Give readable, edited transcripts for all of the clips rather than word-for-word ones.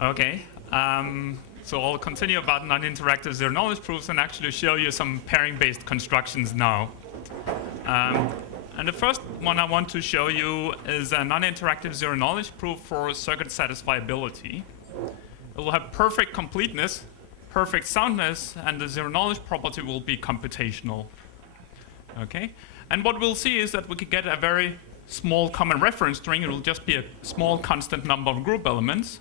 Okay. So I'll continue about non-interactive zero-knowledge proofs and actually show you some pairing-based constructions now. And the first one I want to show you is a non-interactive zero-knowledge proof for circuit satisfiability. It will have perfect completeness, perfect soundness, and the zero-knowledge property will be computational. Okay? And what we'll see is that we could get a very small common reference string. It will just be a small constant number of group elements.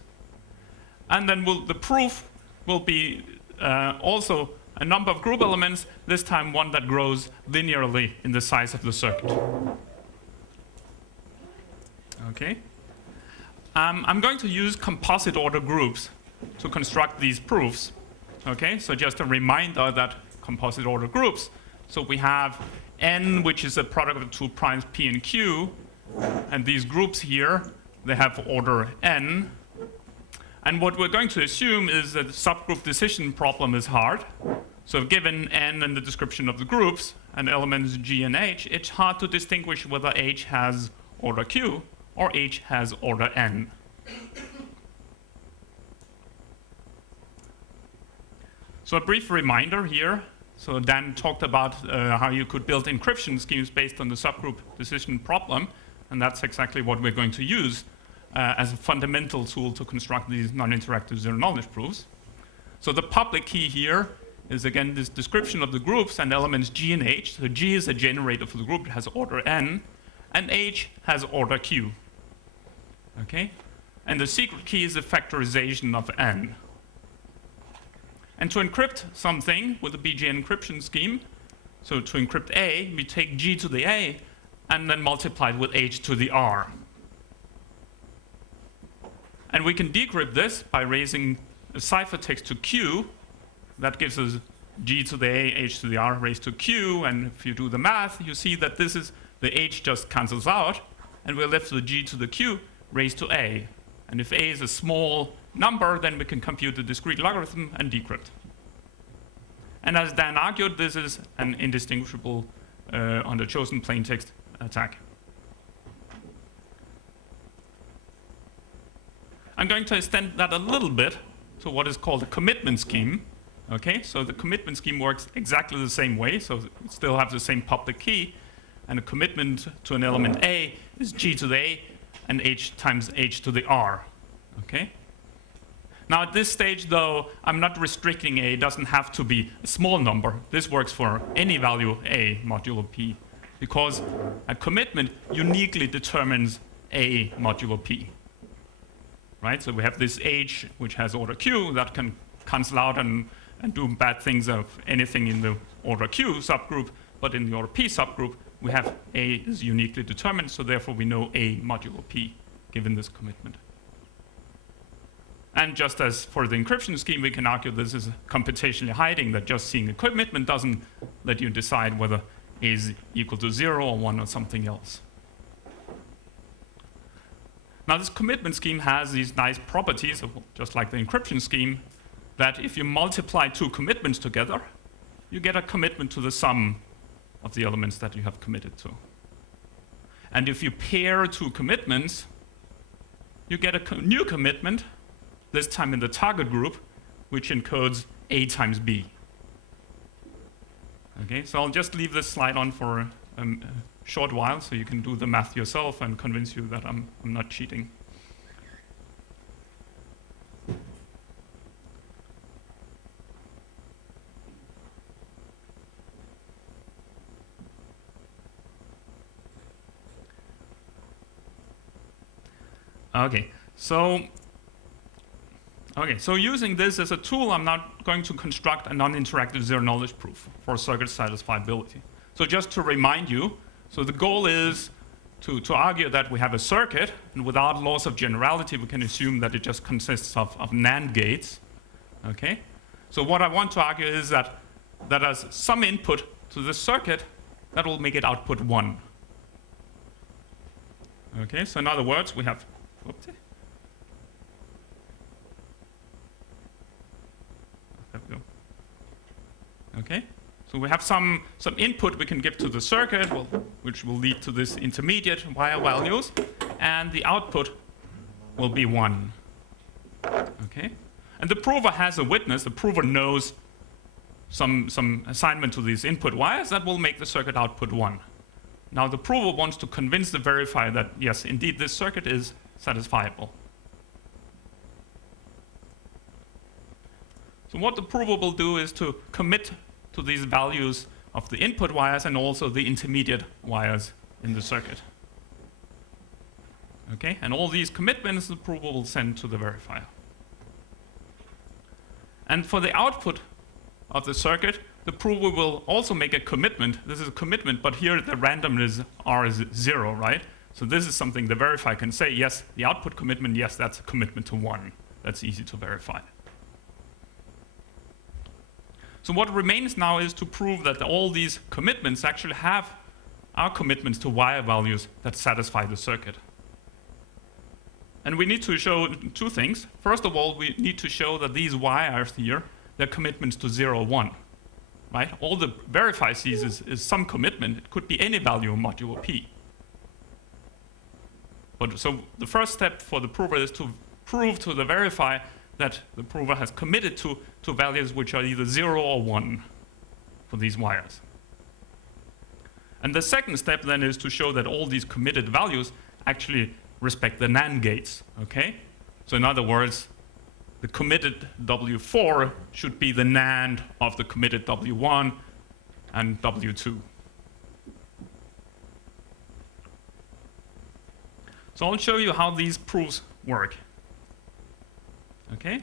And then the proof will be also a number of group elements, this time one that grows linearly in the size of the circuit. Okay. I'm going to use composite order groups to construct these proofs. Okay, so just a reminder that composite order groups. So we have N, which is a product of the two primes P and Q, and these groups here, they have order N. And what we're going to assume is that the subgroup decision problem is hard. So given N and the description of the groups and elements G and H, it's hard to distinguish whether H has order Q or H has order N. So a brief reminder here. So Dan talked about how you could build encryption schemes based on the subgroup decision problem, and that's exactly what we're going to use as a fundamental tool to construct these non-interactive zero-knowledge proofs. So the public key here is, again, this description of the groups and elements G and H. So G is a generator for the group, it has order N, and H has order Q. Okay? And the secret key is a factorization of N. And to encrypt something with a BGN encryption scheme, so to encrypt A, we take G to the A and then multiply it with H to the R. And we can decrypt this by raising a ciphertext to Q. That gives us G to the A, H to the R raised to Q. And if you do the math, you see that this is the H just cancels out, and we're left with G to the Q raised to A. And if A is a small number, then we can compute the discrete logarithm and decrypt. And as Dan argued, this is an indistinguishable on the chosen plaintext attack. I'm going to extend that a little bit to what is called a commitment scheme. Okay, so the commitment scheme works exactly the same way, so it still have the same public key, and a commitment to an element A is G to the A and H times H to the R. Okay? Now at this stage, though, I'm not restricting A. It doesn't have to be a small number. This works for any value A modulo P, because a commitment uniquely determines A modulo P. Right? So we have this H, which has order Q, that can cancel out and do bad things of anything in the order Q subgroup, but in the order P subgroup, we have A is uniquely determined, so therefore we know A modulo P, given this commitment. And just as for the encryption scheme, we can argue this is computationally hiding, that just seeing a commitment doesn't let you decide whether A is equal to 0 or 1 or something else. Now this commitment scheme has these nice properties, just like the encryption scheme, that if you multiply two commitments together, you get a commitment to the sum of the elements that you have committed to. And if you pair two commitments, you get a new commitment, this time in the target group, which encodes A times B. Okay, so I'll just leave this slide on for a short while so you can do the math yourself and convince you that I'm not cheating. So using this as a tool, I'm now going to construct a non-interactive zero-knowledge proof for circuit satisfiability. So just to remind you, so the goal is to argue that we have a circuit, and without laws of generality, we can assume that it just consists of NAND gates. Okay? So what I want to argue is that as some input to the circuit, that will make it output 1. Okay, so in other words, we have, whoopsie. There we go. Okay, so we have some input we can give to the circuit, which will lead to this intermediate wire values, and the output will be 1. Okay? And the prover has a witness. The prover knows some assignment to these input wires that will make the circuit output 1. Now the prover wants to convince the verifier that, yes, indeed, this circuit is satisfiable. So what the prover will do is to commit to these values of the input wires and also the intermediate wires in the circuit. Okay? And all these commitments the prover will send to the verifier. And for the output of the circuit, the prover will also make a commitment. This is a commitment, but here the randomness R is 0, right? So this is something the verifier can say, yes, the output commitment, yes, that's a commitment to 1. That's easy to verify. So what remains now is to prove that all these commitments actually are commitments to wire values that satisfy the circuit. And we need to show two things. First of all, we need to show that these wires here, they're commitments to 0, 1. Right? All the verifier sees is some commitment. It could be any value modulo P. But so the first step for the prover is to prove to the verifier that the prover has committed to values which are either 0 or 1 for these wires. And the second step then is to show that all these committed values actually respect the NAND gates, okay? So in other words, the committed W4 should be the NAND of the committed W1 and W2. So I'll show you how these proofs work. Okay?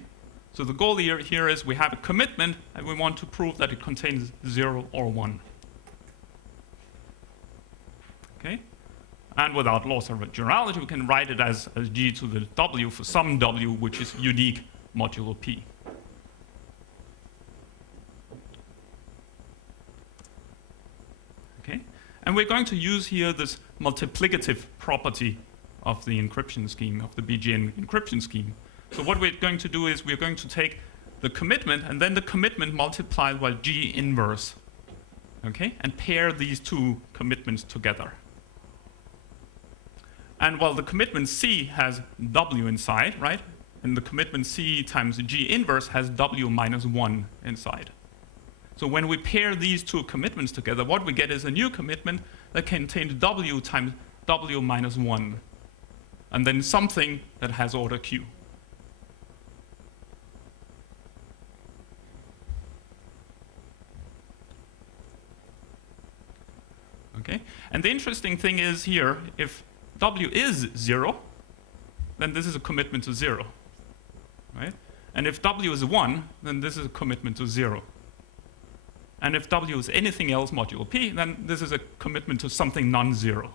So the goal here is we have a commitment and we want to prove that it contains 0 or 1. Okay? And without loss of generality, we can write it as G to the W for some W which is unique modulo P. Okay? And we're going to use here this multiplicative property of the encryption scheme, of the BGN encryption scheme. So what we're going to do is we're going to take the commitment and then the commitment multiplied by G inverse, okay? And pair these two commitments together. And while the commitment C has W inside, right? And the commitment C times G inverse has W minus 1 inside. So when we pair these two commitments together, what we get is a new commitment that contains W times W minus 1. And then something that has order Q. Okay? And the interesting thing is here, if W is 0, then this is a commitment to 0. Right? And if W is 1, then this is a commitment to 0. And if W is anything else modulo P, then this is a commitment to something non-zero.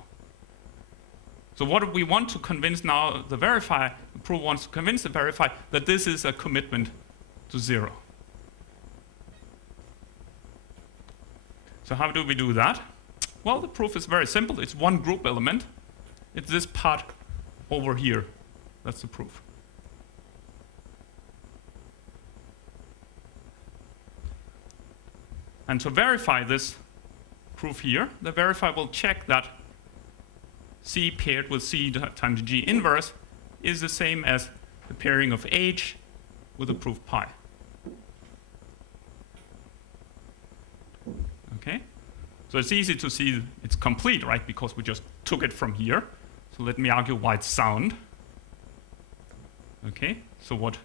So what we want to convince now the verifier, the prover wants to convince the verifier that this is a commitment to 0. So how do we do that? Well, the proof is very simple. It's one group element. It's this part over here. That's the proof. And to verify this proof here, the verifier will check that C paired with C times G inverse is the same as the pairing of H with the proof pi. Okay? So it's easy to see it's complete, right? Because we just took it from here. So let me argue why it's sound. Okay? So what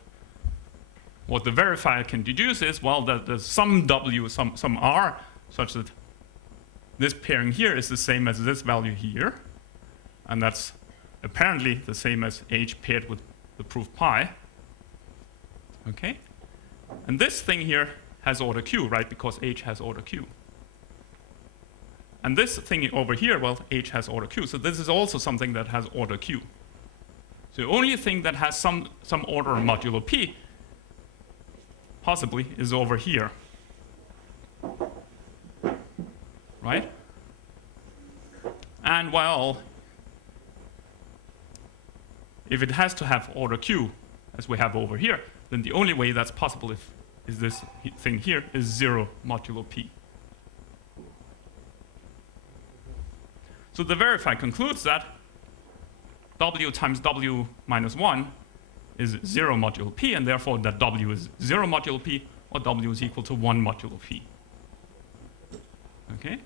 the verifier can deduce is, well, that there's some W, some R, such that this pairing here is the same as this value here. And that's apparently the same as H paired with the proof pi. Okay? And this thing here has order Q, right? Because H has order Q. And this thing over here, well, H has order Q. So this is also something that has order Q. So the only thing that has some order modulo P possibly is over here. Right? And well, if it has to have order Q, as we have over here, then the only way that's possible is this thing here is 0 modulo P. So the verifier concludes that W times W minus 1 is 0 modulo p, and therefore that W is 0 modulo p, or W is equal to 1 modulo p. Okay?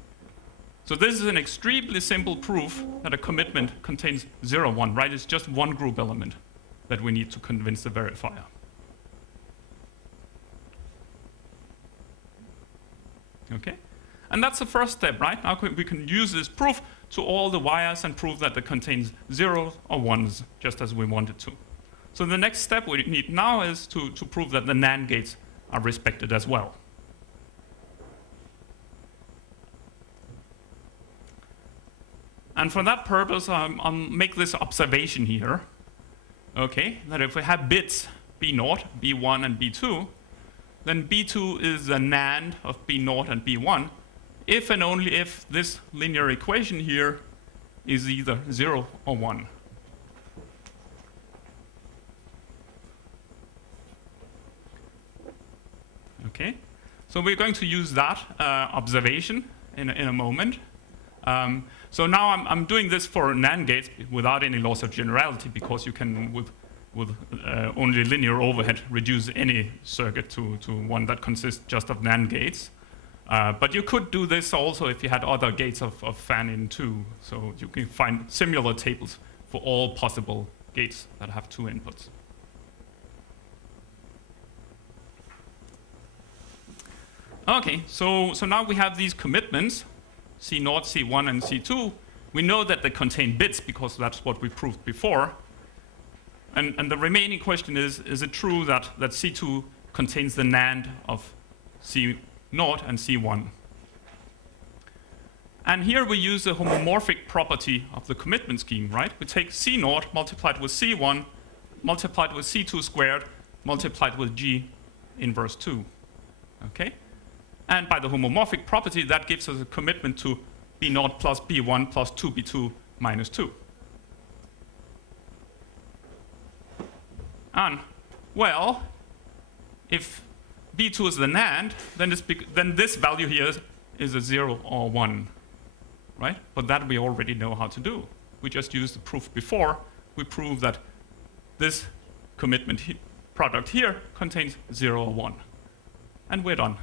So this is an extremely simple proof that a commitment contains 0, 1, right? It's just one group element that we need to convince the verifier. Okay? And that's the first step, right? Now we can use this proof to all the wires and prove that it contains zeros or ones, just as we wanted to. So the next step we need now is to prove that the NAND gates are respected as well. And for that purpose, I'll make this observation here, okay, that if we have bits B0, B1, and B2, then B2 is the NAND of B0 and B1, if and only if this linear equation here is either 0 or 1. Okay, so we're going to use that observation in a moment. So now I'm doing this for NAND gates without any loss of generality, because you can, with only linear overhead, reduce any circuit to one that consists just of NAND gates. But you could do this also if you had other gates of fan-in too. So you can find similar tables for all possible gates that have 2 inputs. Okay, so now we have these commitments, C0, C1, and C2. We know that they contain bits because that's what we proved before. And the remaining question is it true that C2 contains the NAND of C0 and C1? And here we use the homomorphic property of the commitment scheme, right? We take C0 multiplied with C1, multiplied with C2 squared, multiplied with G inverse 2, okay? And by the homomorphic property, that gives us a commitment to B0 plus B1 plus 2B2 minus 2. And, well, if B2 is the NAND, then this value here is a 0 or 1, right? But that we already know how to do. We just used the proof before. We prove that this commitment product here contains 0 or 1. And we're done.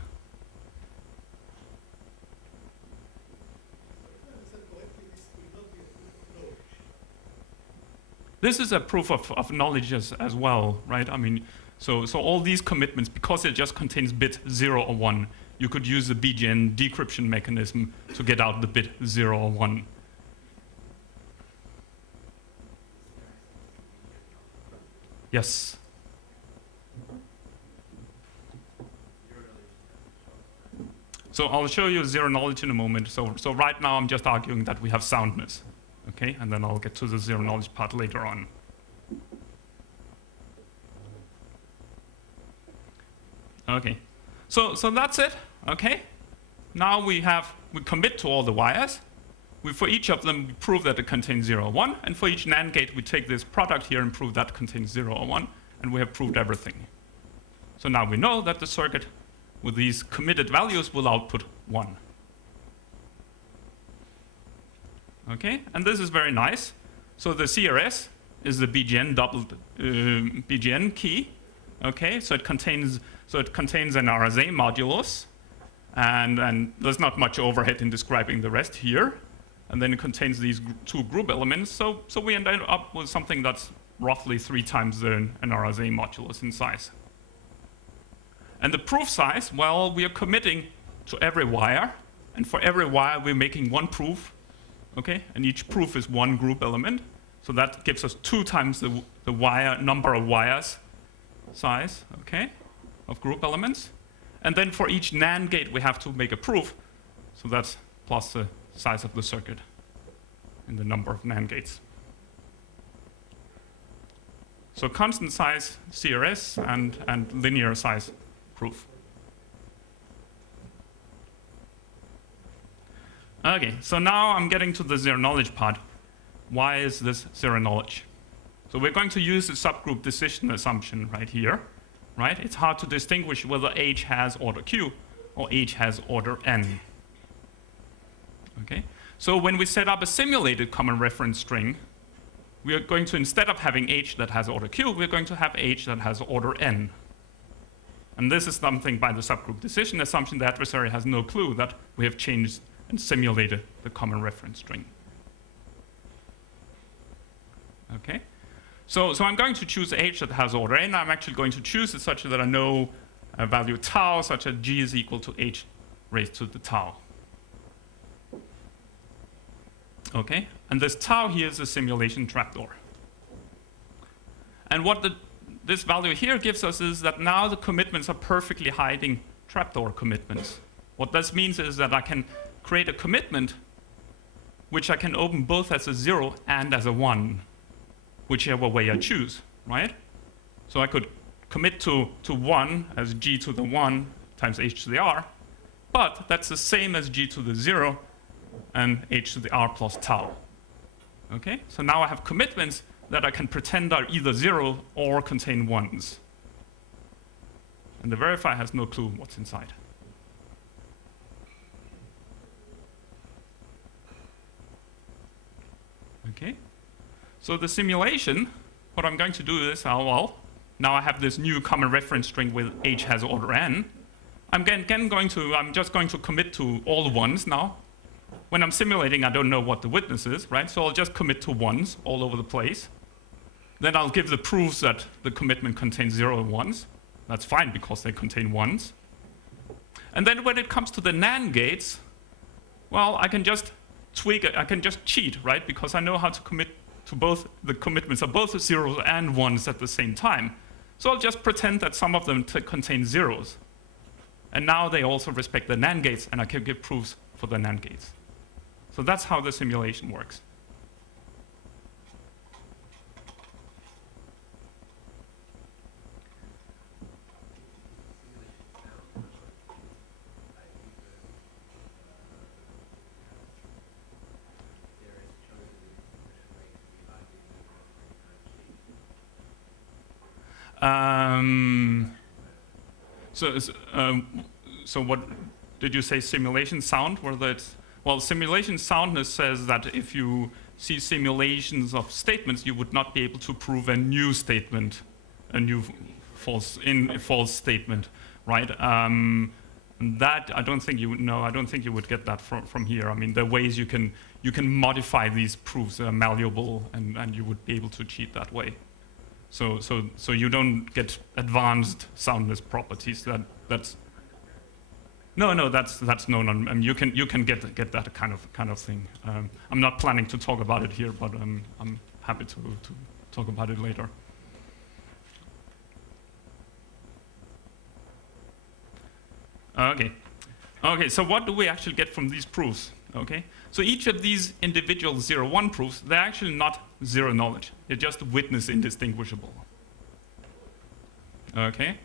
This is a proof of knowledge as well, right? I mean, so all these commitments, because it just contains bit 0 or 1, you could use the BGN decryption mechanism to get out the bit 0 or 1. Yes? So I'll show you zero knowledge in a moment. So right now I'm just arguing that we have soundness. Okay, and then I'll get to the zero knowledge part later on. Okay, so that's it. Okay, now we commit to all the wires. For each of them, we prove that it contains 0 or 1, and for each NAND gate, we take this product here and prove that contains 0 or 1, and we have proved everything. So now we know that the circuit with these committed values will output 1. Okay, and this is very nice. So the CRS is the BGN doubled BGN key. Okay, so it contains an RSA modulus, and there's not much overhead in describing the rest here. And then it contains these 2 group elements. So we end up with something that's roughly 3 times an RSA modulus in size. And the proof size, well, we are committing to every wire, and for every wire we're making 1 proof. Okay, and each proof is 1 group element, so that gives us 2 times the wire number of wires size, okay, of group elements. And then for each NAND gate we have to make a proof, so that's plus the size of the circuit and the number of NAND gates. So constant size CRS and linear size proof. Okay, so now I'm getting to the zero knowledge part. Why is this zero knowledge? So we're going to use the subgroup decision assumption right here, right? It's hard to distinguish whether H has order Q or H has order N. Okay, so when we set up a simulated common reference string, we are going to, instead of having h that has order q, we're going to have h that has order n. And this is something by the subgroup decision assumption. The adversary has no clue that we have changed and simulated the common reference string. Okay? So I'm going to choose h that has order n. I'm actually going to choose it such that I know a value tau such that g is equal to h raised to the tau. Okay? And this tau here is a simulation trapdoor. And what this value here gives us is that now the commitments are perfectly hiding trapdoor commitments. What this means is that I can create a commitment which I can open both as a 0 and as a 1, whichever way I choose, right? So I could commit to 1 as g to the 1 times h to the r, but that's the same as g to the 0 and h to the r plus tau. Okay? So now I have commitments that I can pretend are either 0 or contain 1s. And the verifier has no clue what's inside. Okay? So the simulation, what I'm going to do is, well, now I have this new common reference string with h has order n. I'm just going to commit to all the 1s now. When I'm simulating, I don't know what the witness is, right? So I'll just commit to 1s all over the place. Then I'll give the proofs that the commitment contains 0 and 1s. That's fine because they contain 1s. And then when it comes to the NAND gates, well, I can just tweak it. I can just cheat, right? Because I know how to commit to both. The commitments are both 0s and 1s at the same time. So I'll just pretend that some of them contain 0s. And now they also respect the NAND gates, and I can give proofs for the NAND gates. So that's how the simulation works. So what did you say? Simulation sound? Well, simulation soundness says that if you see simulations of statements, you would not be able to prove a new statement, a new false statement, right? That I don't think you would know. I don't think you would get that from here. I mean, there are ways you can modify these proofs that are malleable, and you would be able to cheat that way. So you don't get advanced soundness properties. That's known. And you can get that kind of thing. I'm not planning to talk about it here, but I'm happy to talk about it later. Okay. So what do we actually get from these proofs? Okay. So each of these individual 0-1 proofs, they're actually not zero knowledge. They're just witness indistinguishable. Okay.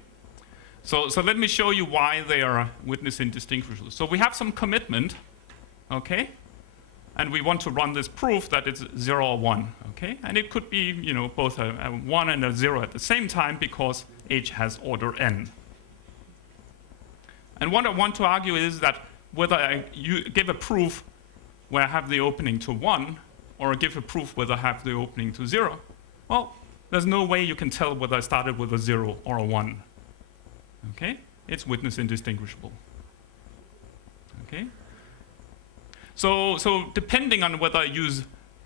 So let me show you why they are witness indistinguishable. So we have some commitment, okay, and we want to run this proof that it's 0 or 1, okay, and it could be, both a 1 and a 0 at the same time because h has order n. And what I want to argue is that whether I give a proof where I have the opening to 1 or I give a proof whether I have the opening to 0, well, there's no way you can tell whether I started with a 0 or a 1. Okay, it's witness indistinguishable. Okay, so depending on whether I use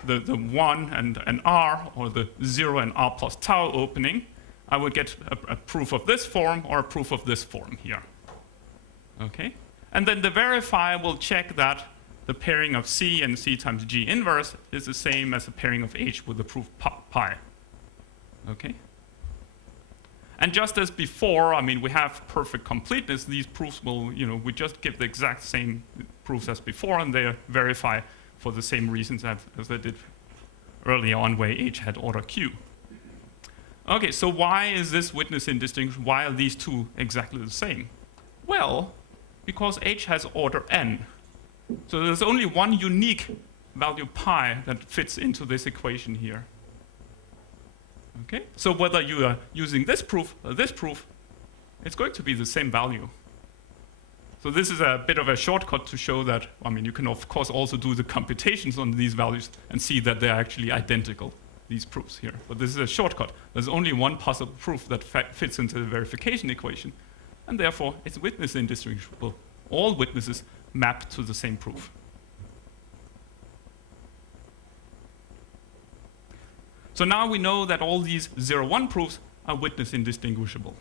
the 1 and an r or the 0 and r plus tau opening, I would get a proof of this form or a proof of this form here. Okay, and then the verifier will check that the pairing of c and c times g inverse is the same as the pairing of h with the proof pi. Okay. And just as before, I mean, we have perfect completeness. These proofs will, we just give the exact same proofs as before, and they verify for the same reasons as they did earlier on, where h had order q. Okay, so why is this witness indistinguishable? Why are these two exactly the same? Well, because h has order n. So there's only one unique value pi that fits into this equation here. Okay, so whether you are using this proof or this proof, it's going to be the same value. So this is a bit of a shortcut to show that, I mean, you can of course also do the computations on these values and see that they're actually identical, these proofs here. But this is a shortcut. There's only one possible proof that fits into the verification equation, and therefore it's witness indistinguishable. All witnesses map to the same proof. So now we know that all these 0-1 proofs are witness indistinguishable.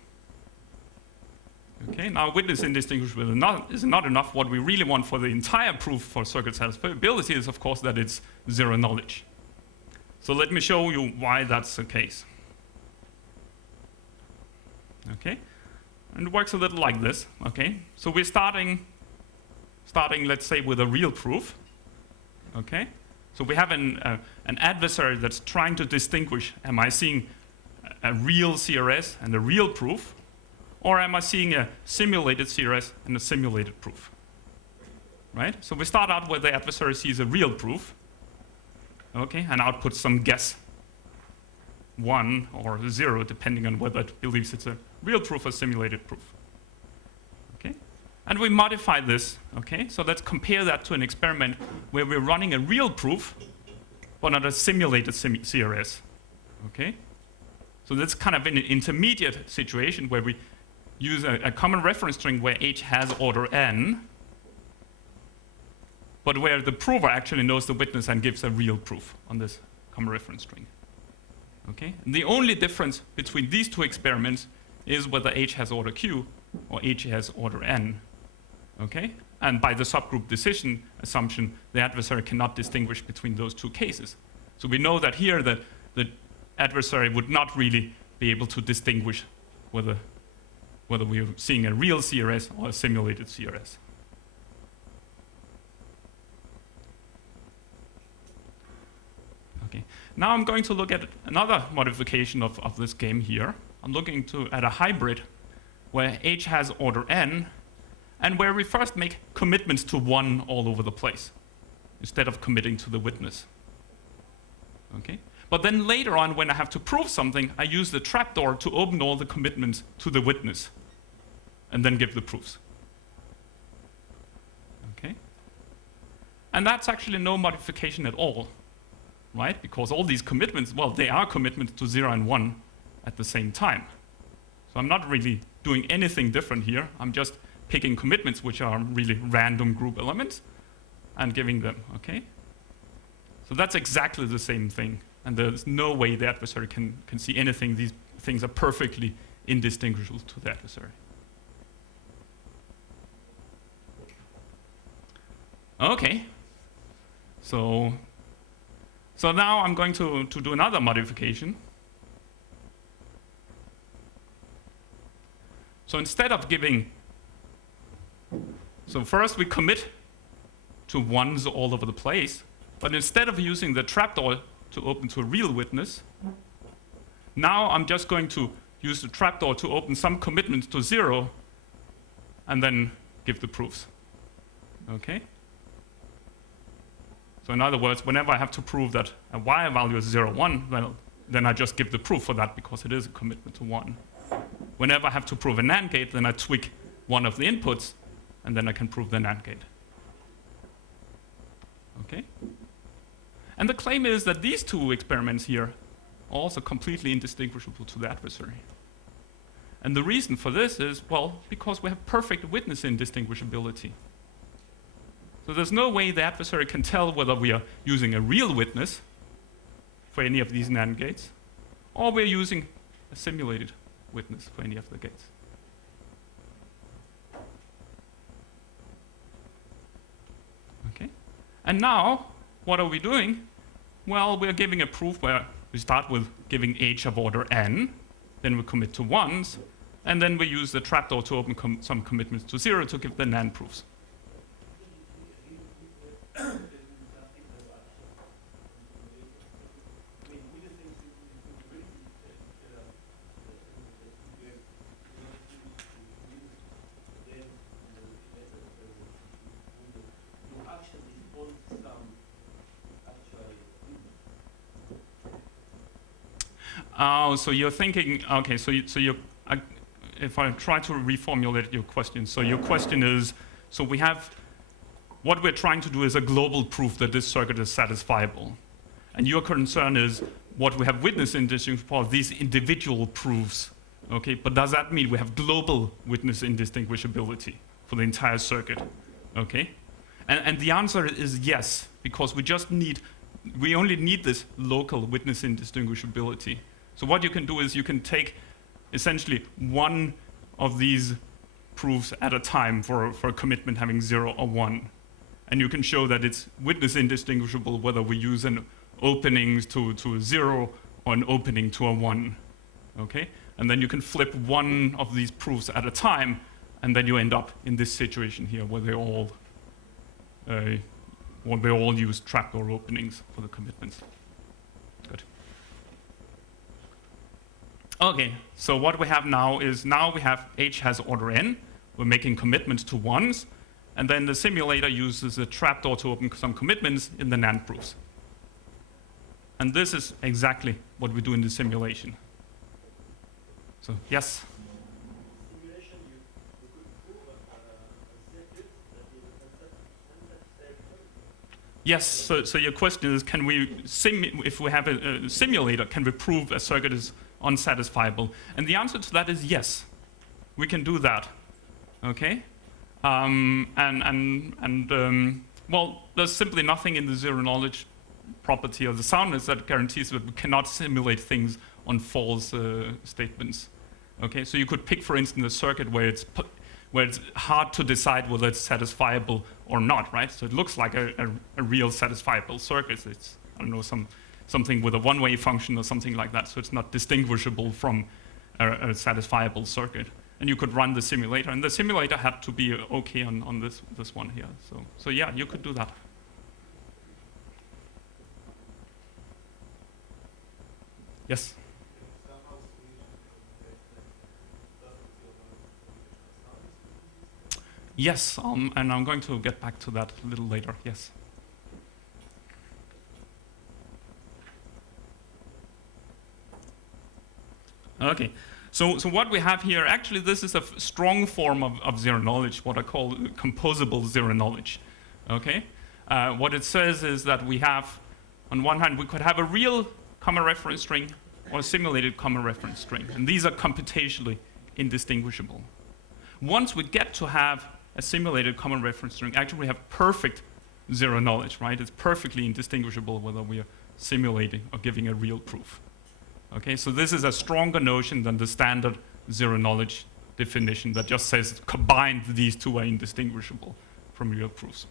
Okay, now witness indistinguishable is not enough. What we really want for the entire proof for circuit satisfiability is, of course, that it's zero knowledge. So let me show you why that's the case. Okay, and it works a little like this. Okay, so we're starting, let's say, with a real proof. Okay, so we have an adversary that's trying to distinguish: am I seeing a real CRS and a real proof, or am I seeing a simulated CRS and a simulated proof? Right? So we start out where the adversary sees a real proof, okay, and outputs some guess, 1 or 0, depending on whether it believes it's a real proof or simulated proof. Okay? And we modify this, okay? So let's compare that to an experiment where we're running a real proof, but not a simulated CRS. Okay? So that's kind of an intermediate situation where we use a common reference string where H has order n, but where the prover actually knows the witness and gives a real proof on this common reference string. Okay? And the only difference between these two experiments is whether H has order q or H has order n. Okay? And by the subgroup decision assumption, the adversary cannot distinguish between those two cases. So we know that here that the adversary would not really be able to distinguish whether we're seeing a real CRS or a simulated CRS. Okay. Now I'm going to look at another modification of this game here. I'm looking at a hybrid where H has order n, and where we first make commitments to 1 all over the place, instead of committing to the witness. Okay? But then later on, when I have to prove something, I use the trapdoor to open all the commitments to the witness, and then give the proofs. Okay? And that's actually no modification at all, right? Because all these commitments, well, they are commitments to 0 and 1 at the same time. So I'm not really doing anything different here. I'm just picking commitments which are really random group elements and giving them, okay? So that's exactly the same thing. And there's no way the adversary can see anything. These things are perfectly indistinguishable to the adversary. Okay. So now I'm going to do another modification. So instead of giving, so first we commit to 1s all over the place, but instead of using the trapdoor to open to a real witness, now I'm just going to use the trapdoor to open some commitments to 0 and then give the proofs. Okay? So in other words, whenever I have to prove that a y value is 0, 1, well, then I just give the proof for that because it is a commitment to 1. Whenever I have to prove a NAND gate, then I tweak one of the inputs, and then I can prove the NAND gate. Okay? And the claim is that these two experiments here are also completely indistinguishable to the adversary. And the reason for this is, well, because we have perfect witness indistinguishability. So there's no way the adversary can tell whether we are using a real witness for any of these NAND gates, or we're using a simulated witness for any of the gates. Okay? And now, what are we doing? Well, we're giving a proof where we start with giving H of order n, then we commit to 1s, and then we use the trapdoor to open some commitments to 0 to give the NAND proofs. Oh, so you're thinking, okay, if I try to reformulate your question, so your question is, so we have, what we're trying to do is a global proof that this circuit is satisfiable. And your concern is, what we have witness indistinguishable are these individual proofs. Okay, but does that mean we have global witness indistinguishability for the entire circuit? Okay, and the answer is yes, because we only need this local witness indistinguishability. So what you can do is you can take essentially one of these proofs at a time for a commitment having 0 or 1. And you can show that it's witness indistinguishable whether we use an opening to a 0 or an opening to a 1. Okay? And then you can flip one of these proofs at a time, and then you end up in this situation here where they all use trapdoor openings for the commitments. Good. Okay, so what we have now is we have H has order n. We're making commitments to 1s, and then the simulator uses a trapdoor to open some commitments in the NAND proofs. And this is exactly what we do in the simulation. So, yes? Simulation, you could prove a circuit that is unsatisfactory. Yes, so your question is, can we, if we have a simulator, can we prove a circuit is unsatisfiable? And the answer to that is yes, we can do that. Okay? Well, there's simply nothing in the zero-knowledge property of the soundness that guarantees that we cannot simulate things on false statements. Okay, so you could pick, for instance, a circuit where it's hard to decide whether it's satisfiable or not, right? So it looks like a real satisfiable circuit. It's, I don't know, something with a one-way function or something like that. So it's not distinguishable from a satisfiable circuit. And you could run the simulator, and the simulator had to be okay on this one here. So yeah, you could do that. Yes. Yes, and I'm going to get back to that a little later. Yes. Okay. So what we have here, actually this is a strong form of zero knowledge, what I call composable zero knowledge. Okay? What it says is that we have, on one hand, we could have a real common reference string or a simulated common reference string. And these are computationally indistinguishable. Once we get to have a simulated common reference string, actually we have perfect zero knowledge, right? It's perfectly indistinguishable whether we are simulating or giving a real proof. Okay, so this is a stronger notion than the standard zero knowledge definition that just says combined these two are indistinguishable from real proofs.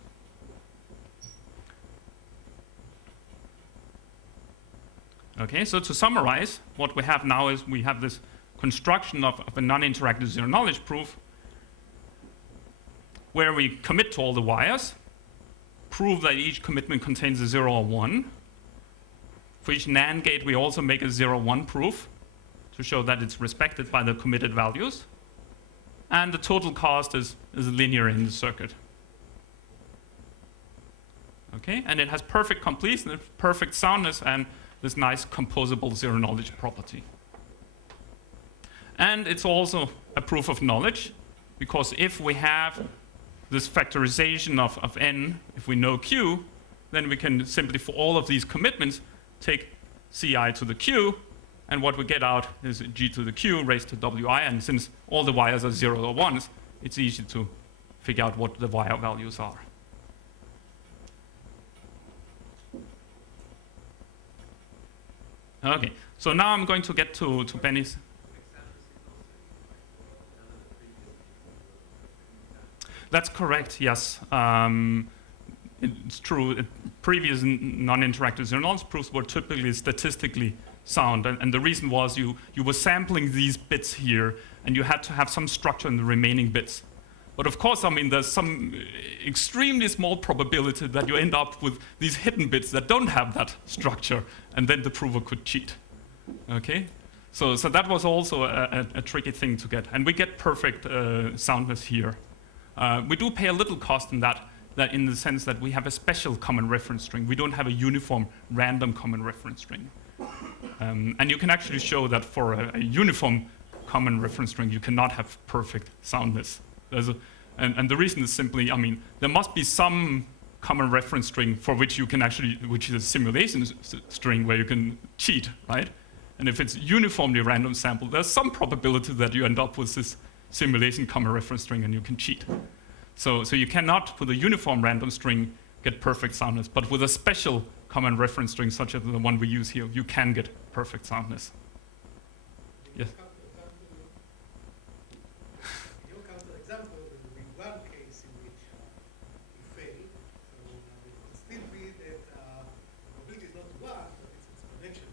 Okay, so to summarize, what we have now is we have this construction of a non-interactive zero knowledge proof where we commit to all the wires, prove that each commitment contains a 0 or 1. For each NAND gate, we also make a 0-1 proof to show that it's respected by the committed values. And the total cost is linear in the circuit. Okay, and it has perfect completeness, perfect soundness, and this nice composable zero-knowledge property. And it's also a proof of knowledge, because if we have this factorization of n, if we know q, then we can simply, for all of these commitments, take ci to the q, and what we get out is g to the q raised to wi, and since all the wires are 0 or 1s, it's easy to figure out what the wire values are. Okay, so now I'm going to get to Benny's. That's correct, yes. It's true. Previous non-interactive zero knowledge proofs were typically statistically sound, and the reason was you were sampling these bits here, and you had to have some structure in the remaining bits. But of course, I mean, there's some extremely small probability that you end up with these hidden bits that don't have that structure, and then the prover could cheat. Okay, so that was also a tricky thing to get, and we get perfect soundness here. We do pay a little cost in that in the sense that we have a special common reference string. We don't have a uniform random common reference string. And you can actually show that for a uniform common reference string, you cannot have perfect soundness. And the reason is simply, I mean, there must be some common reference string for which you can actually, which is a simulation string where you can cheat, right? And if it's uniformly random sample, there's some probability that you end up with this simulation common reference string and you can cheat. So you cannot, with a uniform random string, get perfect soundness. But with a special common reference string, such as the one we use here, you can get perfect soundness. Yes? In your counterexample, there will be one case in which you fail. So it could still be that the probability is not 1, but it's exponential.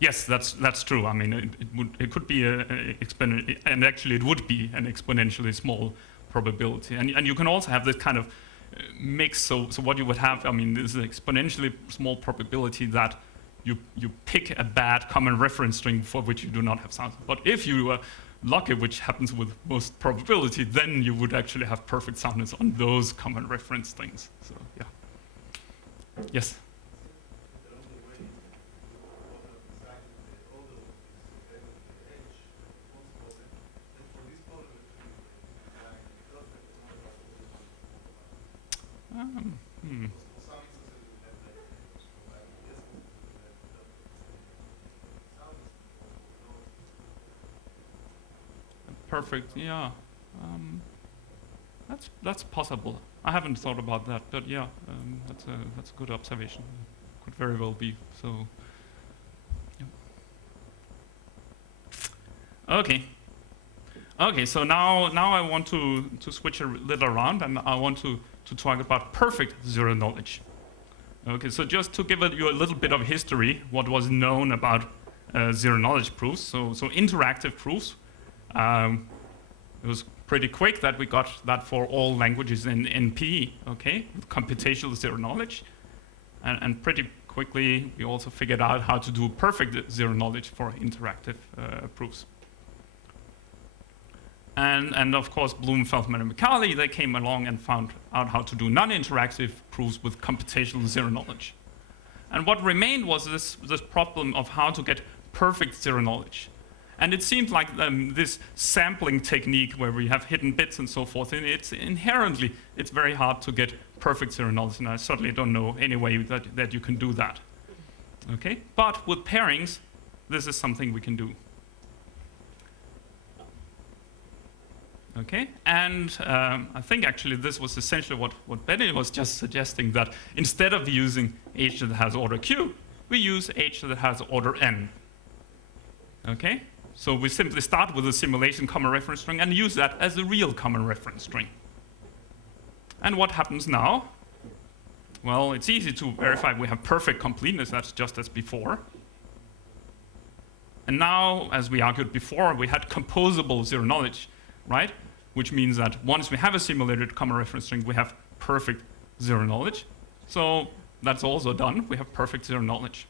Yes, that's true. I mean, it could be and actually it would be an exponentially small probability. And you can also have this kind of mix. So what you would have, I mean, this is an exponentially small probability that you pick a bad common reference string for which you do not have sound. But if you are lucky, which happens with most probability, then you would actually have perfect soundness on those common reference strings. So yeah. Yes. Perfect, yeah. That's possible. I haven't thought about that, but yeah, that's a good observation. Could very well be. So, yeah. Okay. So now I want to switch a little around, and I want to talk about perfect zero knowledge. Okay, so just to give you a little bit of history, what was known about zero knowledge proofs. So interactive proofs. It was pretty quick that we got that for all languages in NP, okay, with computational zero knowledge. And pretty quickly, we also figured out how to do perfect zero knowledge for interactive proofs. And of course, Bloom, Feldman, and Micali, they came along and found out how to do non-interactive proofs with computational zero knowledge. And what remained was this problem of how to get perfect zero knowledge. And it seemed like this sampling technique where we have hidden bits and so forth, and it's very hard to get perfect zero knowledge, and I certainly don't know any way that you can do that. Okay? But with pairings, this is something we can do. Okay? And I think actually this was essentially what Benny was just suggesting, that instead of using H that has order Q, we use H that has order N. Okay? So we simply start with a simulation common reference string and use that as a real common reference string. And what happens now? Well, it's easy to verify we have perfect completeness. That's just as before. And now, as we argued before, we had composable zero knowledge, right? Which means that once we have a simulated common reference string, we have perfect zero knowledge. So that's also done. We have perfect zero knowledge.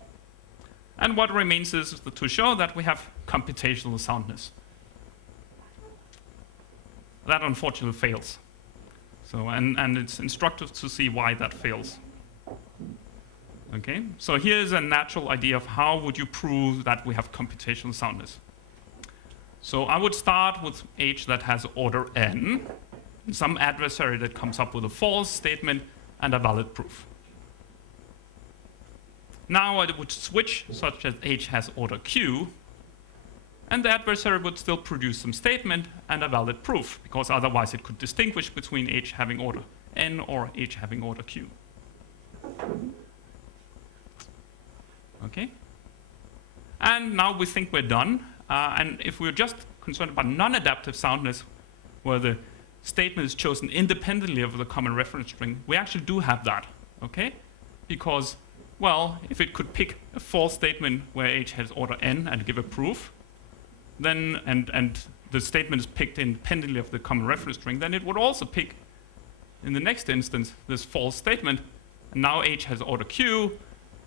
And what remains is to show that we have computational soundness. That unfortunately fails. So, and it's instructive to see why that fails. Okay, so here's a natural idea of how would you prove that we have computational soundness. So I would start with H that has order N, and some adversary that comes up with a false statement and a valid proof. Now I would switch such that H has order Q, and the adversary would still produce some statement and a valid proof, because otherwise it could distinguish between H having order N or H having order Q. Okay? And now we think we're done. And if we're just concerned about non-adaptive soundness, where the statement is chosen independently of the common reference string, we actually do have that, okay? Because, well, if it could pick a false statement where H has order N and give a proof, then, and the statement is picked independently of the common reference string, then it would also pick, in the next instance, this false statement, and now H has order Q,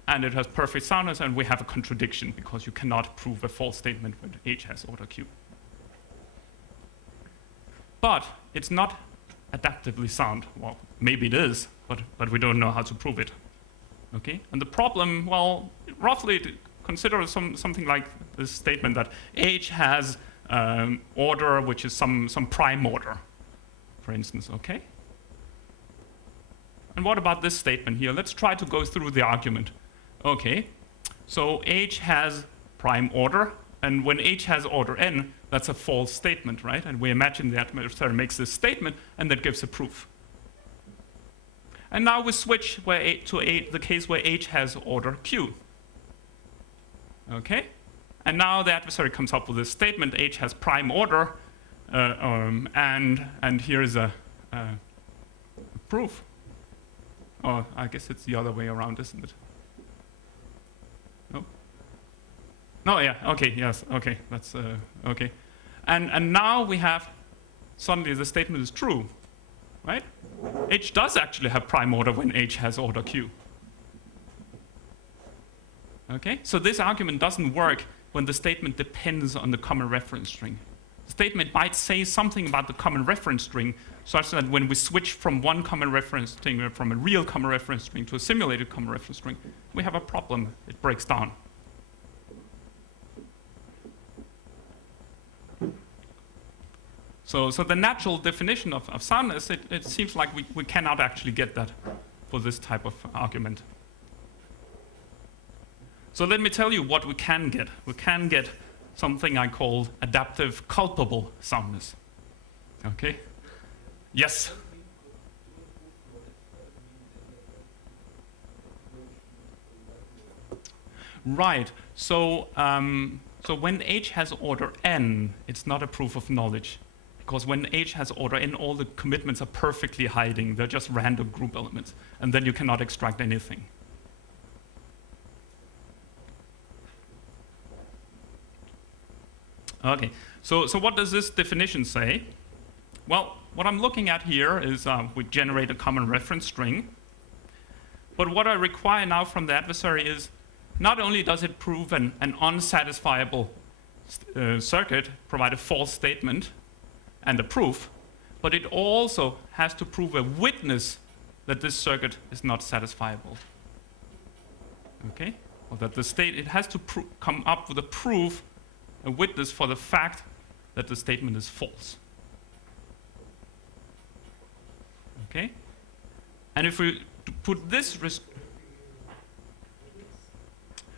and it has perfect soundness, and we have a contradiction, because you cannot prove a false statement when H has order Q. But it's not adaptively sound. Well, maybe it is, but we don't know how to prove it. Okay? And the problem, well, roughly consider something like this statement that H has order which is some prime order, for instance, okay? And what about this statement here? Let's try to go through the argument. Okay, so H has prime order, and when H has order n, that's a false statement, right? And we imagine the adversary makes this statement, and that gives a proof. And now we switch to the case where H has order Q. Okay? And now the adversary comes up with this statement, H has prime order, and here is a proof. Oh, I guess it's the other way around, isn't it? No? No, yeah, okay, yes, okay, that's, okay. And now we have, suddenly the statement is true, right? H does actually have prime order when H has order Q. Okay, so this argument doesn't work when the statement depends on the common reference string. The statement might say something about the common reference string, such that when we switch from one common reference string, from a real common reference string to a simulated common reference string, we have a problem. It breaks down. So the natural definition of soundness, it seems like we cannot actually get that for this type of argument. So let me tell you what we can get. We can get something I call adaptive culpable soundness. Okay? Yes? Right. So when H has order n, it's not a proof of knowledge. Because when H has order n, all the commitments are perfectly hiding. They're just random group elements. And then you cannot extract anything. Okay, so what does this definition say? Well, what I'm looking at here is we generate a common reference string. But what I require now from the adversary is not only does it prove an unsatisfiable circuit, provide a false statement and a proof, but it also has to prove a witness that this circuit is not satisfiable. Okay? Or that it has to come up with a proof, a witness for the fact that the statement is false. Okay? And if we put this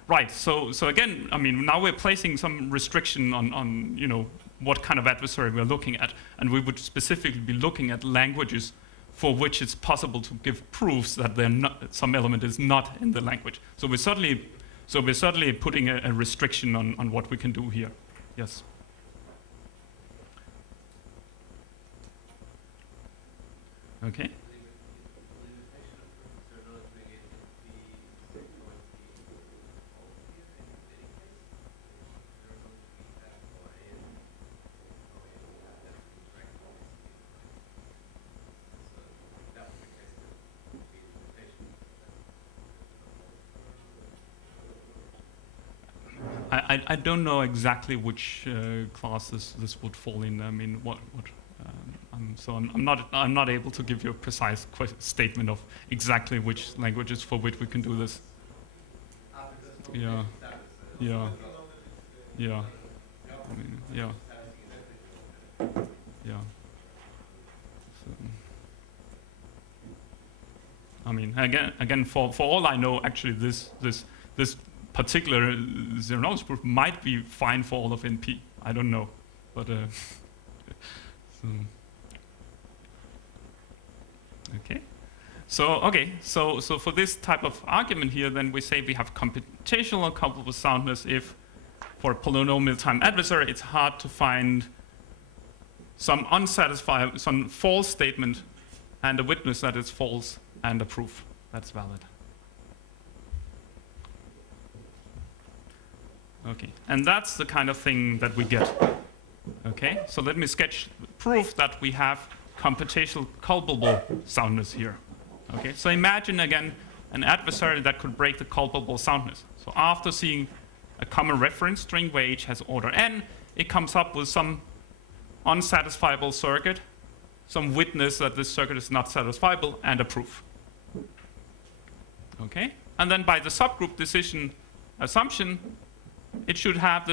right, so again, I mean, now we're placing some restriction on you know, what kind of adversary we're looking at, and we would specifically be looking at languages for which it's possible to give proofs that some element is not in the language. So we're certainly putting a restriction on what we can do here. Yes? Okay. I don't know exactly which class this would fall in. I mean, I'm not able to give you a precise statement of exactly which languages for which we can do this. Yeah, yeah, yeah. I mean, yeah, yeah. So, I mean, again, for all I know, actually, this particular zero-knowledge proof might be fine for all of NP. I don't know, but okay. So for this type of argument here, then we say we have computational culpable soundness if, for a polynomial time adversary, it's hard to find some false statement and a witness that is false and a proof that's valid. Okay, and that's the kind of thing that we get. Okay, so let me sketch proof that we have computational culpable soundness here. Okay, so imagine again an adversary that could break the culpable soundness. So after seeing a common reference string where H has order n, it comes up with some unsatisfiable circuit, some witness that this circuit is not satisfiable, and a proof. Okay, and then by the subgroup decision assumption, it should have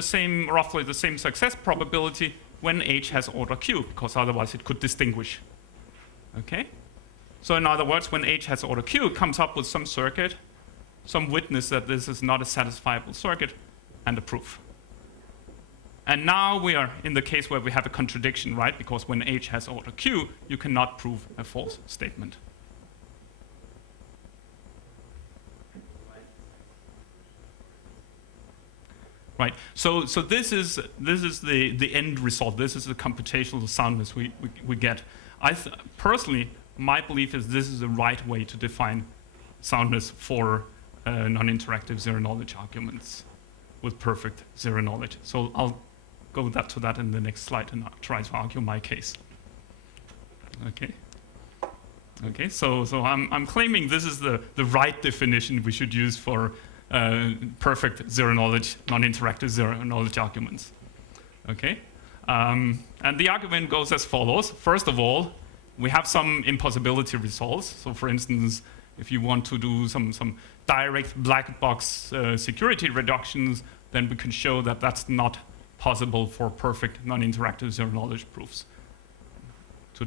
roughly the same success probability when H has order Q, because otherwise it could distinguish. Okay? So in other words, when H has order Q, it comes up with some circuit, some witness that this is not a satisfiable circuit, and a proof. And now we are in the case where we have a contradiction, right? Because when H has order Q, you cannot prove a false statement. Right. So this is the end result. This is the computational soundness we get. Personally, my belief is this is the right way to define soundness for non-interactive zero-knowledge arguments with perfect zero-knowledge. So I'll go to that in the next slide and I'll try to argue my case. Okay. Okay. So I'm claiming this is the right definition we should use for perfect zero-knowledge, non-interactive zero-knowledge arguments. Okay. And the argument goes as follows. First of all, we have some impossibility results. So for instance, if you want to do some direct black box security reductions, then we can show that that's not possible for perfect non-interactive zero-knowledge proofs to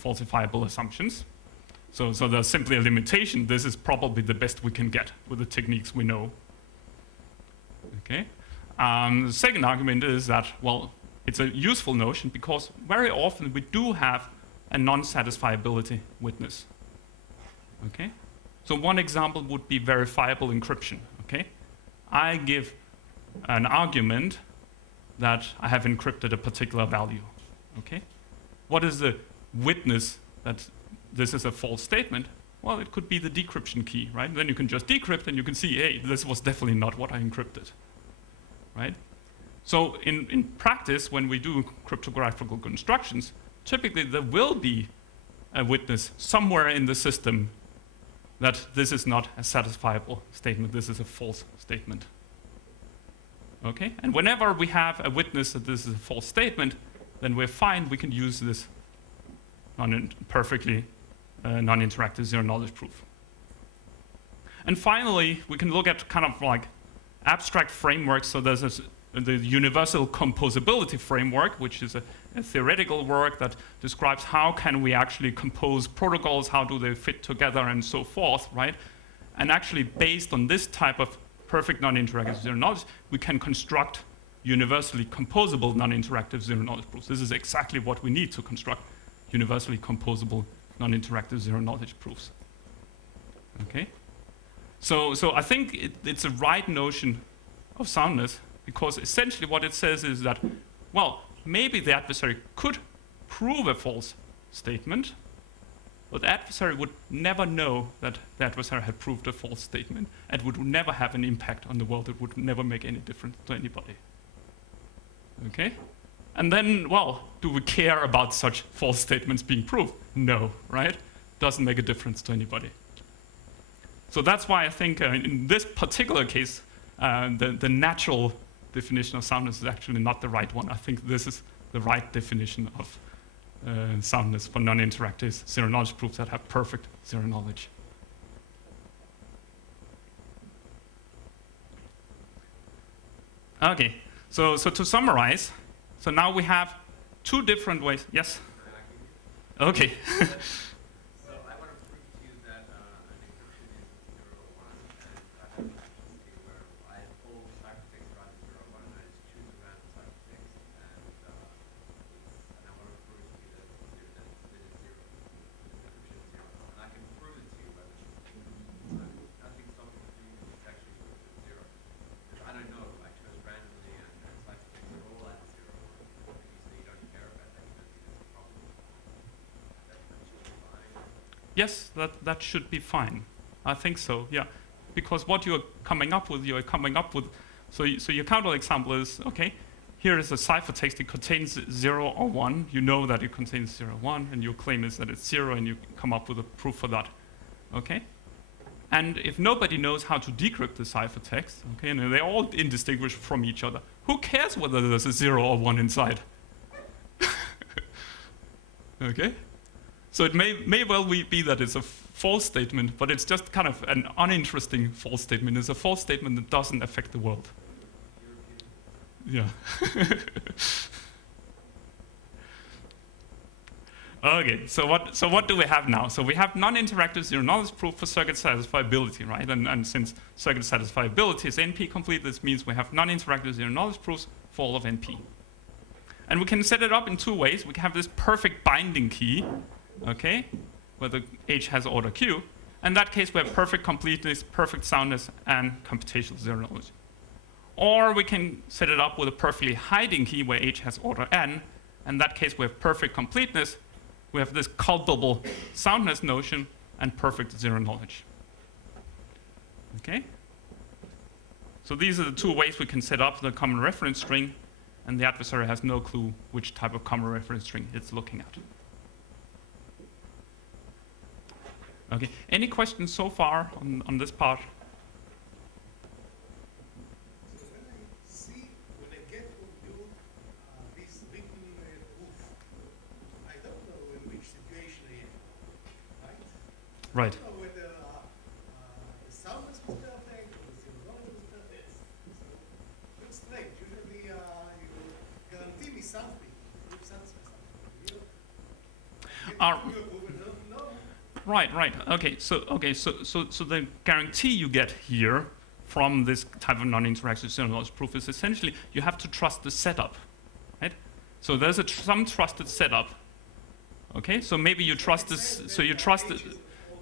falsifiable assumptions. So there's simply a limitation. This is probably the best we can get with the techniques we know. Okay. The second argument is that, well, it's a useful notion because very often we do have a non-satisfiability witness. Okay. So one example would be verifiable encryption. Okay. I give an argument that I have encrypted a particular value. Okay. What is the witness that this is a false statement? Well, it could be the decryption key, right? Then you can just decrypt and you can see, hey, this was definitely not what I encrypted, right? So in practice, when we do cryptographic constructions, typically there will be a witness somewhere in the system that this is not a satisfiable statement, this is a false statement. Okay? And whenever we have a witness that this is a false statement, then we're fine, we can use this perfectly non-interactive zero-knowledge proof. And finally, we can look at kind of like abstract frameworks. So there's the universal composability framework, which is a theoretical work that describes how can we actually compose protocols, how do they fit together, and so forth, right? And actually, based on this type of perfect non-interactive zero-knowledge, we can construct universally composable non-interactive zero-knowledge proofs. This is exactly what we need to construct universally composable non-interactive zero-knowledge proofs. Okay? So I think it's a right notion of soundness, because essentially what it says is that, well, maybe the adversary could prove a false statement, but the adversary would never know that the adversary had proved a false statement, and would never have an impact on the world. It would never make any difference to anybody. Okay? And then, well, do we care about such false statements being proved? No, right? Doesn't make a difference to anybody. So that's why I think in this particular case, the natural definition of soundness is actually not the right one. I think this is the right definition of soundness for non-interactive zero-knowledge proofs that have perfect zero-knowledge. Okay, so to summarize, so now we have two different ways. Yes? Okay. So I want to prove to you that an encryption is 0 or 1, and I have a state where I pull ciphertext around 0 or 1, and I just choose a random ciphertext, and I want to prove to you that it is 0. Encryption is 0. And I can prove it to you by nothing stopping me it's actually proved at 0. Because I don't know, I chose randomly, and ciphertexts are all at 0 or 1. And you say you don't care about that, you don't think there's a problem. Yes, that should be fine. I think so, yeah. Because what you're coming up with, so your counter example is, okay, here is a ciphertext, it contains 0 or 1. You know that it contains 0 or 1, and your claim is that it's 0, and you come up with a proof for that. Okay? And if nobody knows how to decrypt the ciphertext, okay, and they're all indistinguishable from each other, who cares whether there's a 0 or 1 inside? Okay? So it may well be that it's a false statement, but it's just kind of an uninteresting false statement. It's a false statement that doesn't affect the world. Yeah. Okay, so what do we have now? So we have non-interactive zero-knowledge proof for circuit satisfiability, right? And since circuit satisfiability is NP-complete, this means we have non-interactive zero-knowledge proofs for all of NP. And we can set it up in two ways. We can have this perfect binding key, okay, where the H has order Q. In that case, we have perfect completeness, perfect soundness, and computational zero-knowledge. Or we can set it up with a perfectly hiding key where H has order N. In that case, we have perfect completeness. We have this culpable soundness notion and perfect zero-knowledge. Okay? So these are the two ways we can set up the common reference string, and the adversary has no clue which type of common reference string it's looking at. Okay, any questions so far on this part? So when I get from you this written proof, I don't know in which situation I am, right? Right. I don't know whether the soundness was perfect or the zero-knowledge was perfect. So it's strange. Usually you guarantee me something, you satisfy something. Right. Okay. So the guarantee you get here from this type of non-interactive zero-knowledge proof is essentially you have to trust the setup, right? So there's some trusted setup. Okay. So maybe you trust this. So you trust it.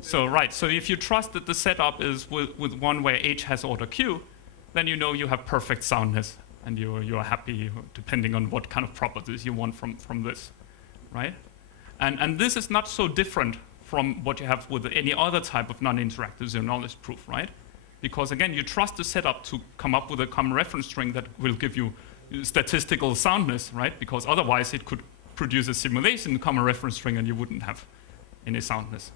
So right. So if you trust that the setup is with one where H has order Q, then you know you have perfect soundness, and you're happy depending on what kind of properties you want from this, right? And this is not so different from what you have with any other type of non-interactive zero-knowledge proof, right? Because again, you trust the setup to come up with a common reference string that will give you statistical soundness, right? Because otherwise it could produce a simulation common reference string and you wouldn't have any soundness.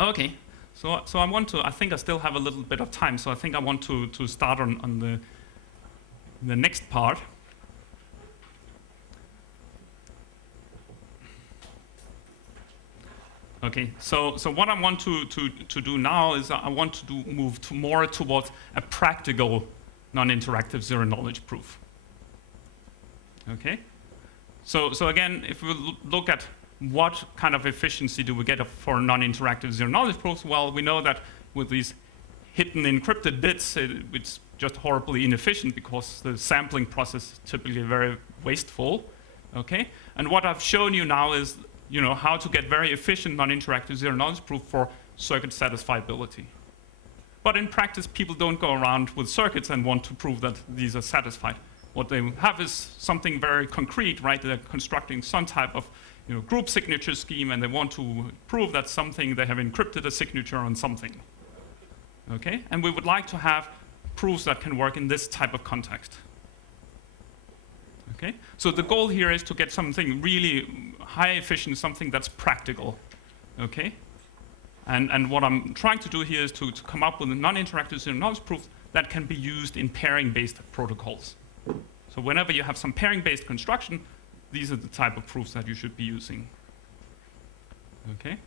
Okay, so I think I still have a little bit of time, so I think I want to start on the next part. Okay, so what I want to do now is I want to move more towards a practical non-interactive zero-knowledge proof. Okay, so again, if we look at what kind of efficiency do we get for non-interactive zero-knowledge proofs, well, we know that with these hidden encrypted bits, it's just horribly inefficient because the sampling process is typically very wasteful. Okay, and what I've shown you now is how to get very efficient non-interactive zero-knowledge proof for circuit satisfiability. But in practice, people don't go around with circuits and want to prove that these are satisfied. What they have is something very concrete, right? They're constructing some type of group signature scheme, and they want to prove that they have encrypted a signature on something. Okay, and we would like to have proofs that can work in this type of context. Okay, so the goal here is to get something really high efficient, something that's practical. Okay, and what I'm trying to do here is to come up with a non-interactive zero-knowledge proof that can be used in pairing-based protocols. So whenever you have some pairing-based construction, these are the type of proofs that you should be using. Okay,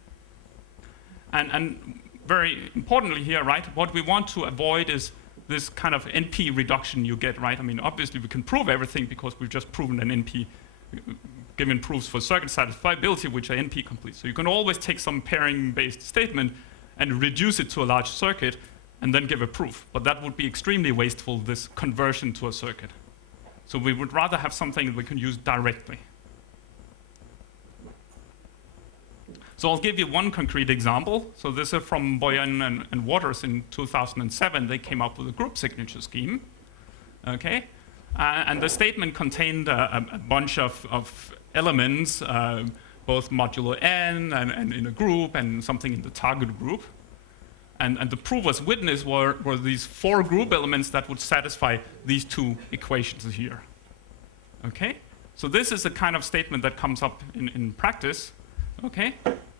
and very importantly here, right, what we want to avoid is this kind of NP reduction you get, right? I mean, obviously we can prove everything because we've just proven an NP, given proofs for circuit satisfiability, which are NP complete. So you can always take some pairing-based statement and reduce it to a large circuit and then give a proof. But that would be extremely wasteful, this conversion to a circuit. So we would rather have something that we can use directly. So I'll give you one concrete example. So this is from Bar-Ilan and Waters in 2007. They came up with a group signature scheme. Okay, and the statement contained a bunch of elements, both modulo n and in a group and something in the target group. And the proof as witness were these 4 group elements that would satisfy these 2 equations here. Okay, so this is a kind of statement that comes up in practice. Okay.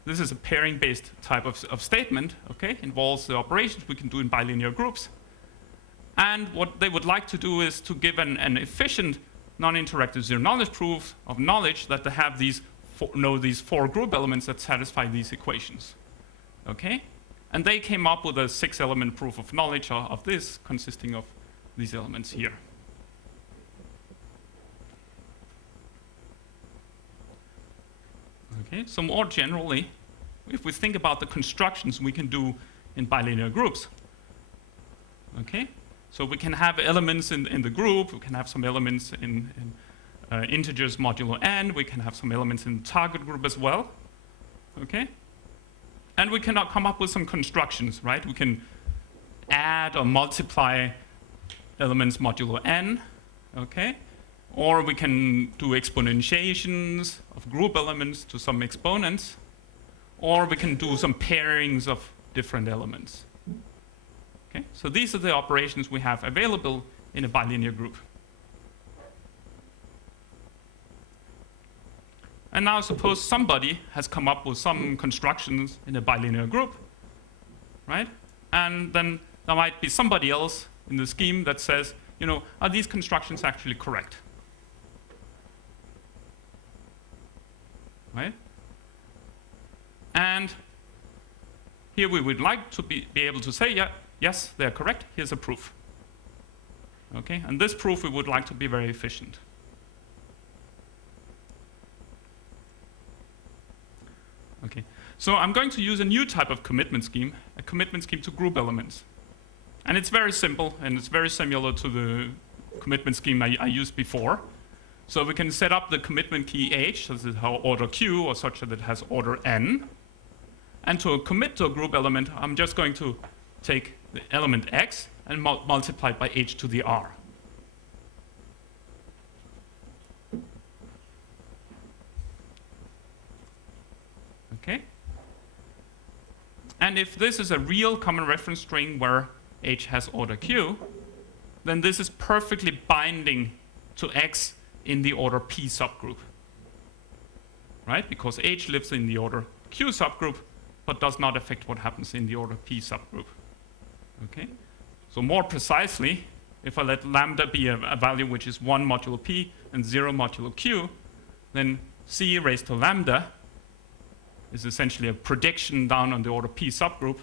This is a pairing-based type of statement, okay? Involves the operations we can do in bilinear groups. And what they would like to do is to give an efficient non-interactive zero-knowledge proof of knowledge that they have these 4 group elements that satisfy these equations, okay? And they came up with a 6-element proof of knowledge of this, consisting of these elements here. Okay, so more generally, if we think about the constructions we can do in bilinear groups, okay, so we can have elements in the group, we can have some elements in integers modulo n, we can have some elements in the target group as well, okay, and we can come up with some constructions, right? We can add or multiply elements modulo n, okay, or we can do exponentiations of group elements to some exponents, or we can do some pairings of different elements. Okay, so these are the operations we have available in a bilinear group. And now suppose somebody has come up with some constructions in a bilinear group, right? And then there might be somebody else in the scheme that says, you know, are these constructions actually correct? Right? And here we would like to be able to say, yeah, yes, they're correct, here's a proof. Okay, and this proof we would like to be very efficient. Okay, so I'm going to use a new type of commitment scheme, a commitment scheme to group elements. And it's very simple, and it's very similar to the commitment scheme I used before. So we can set up the commitment key h, this is how order q, or such that it has order n. And to commit to a group element, I'm just going to take the element x and multiply it by h to the r. Okay? And if this is a real common reference string where h has order q, then this is perfectly binding to x in the order p subgroup. Right? Because h lives in the order q subgroup, but does not affect what happens in the order p subgroup. Okay? So more precisely, if I let lambda be a value which is 1 modulo p and 0 modulo q, then c raised to lambda is essentially a prediction down on the order p subgroup,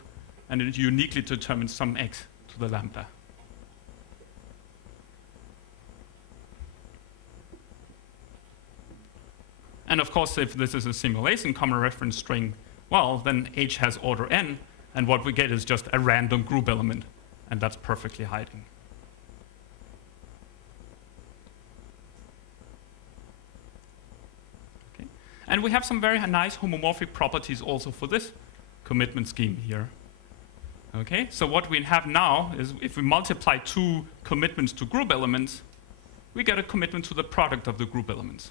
and it uniquely determines some x to the lambda. And of course, if this is a simulation common reference string, well, then h has order n, and what we get is just a random group element, and that's perfectly hiding. Okay. And we have some very nice homomorphic properties also for this commitment scheme here. Okay, so what we have now is if we multiply two commitments to group elements, we get a commitment to the product of the group elements.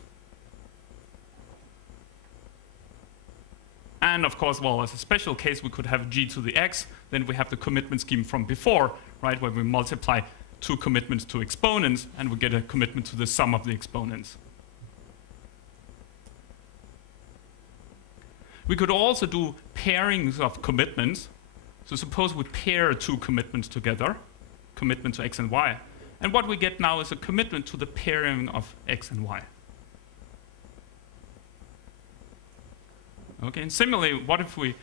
And of course, well, as a special case, we could have g to the x, then we have the commitment scheme from before, right, where we multiply two commitments to exponents, and we get a commitment to the sum of the exponents. We could also do pairings of commitments. So suppose we pair two commitments together, commitment to x and y, and what we get now is a commitment to the pairing of x and y. Okay, and similarly, what if we,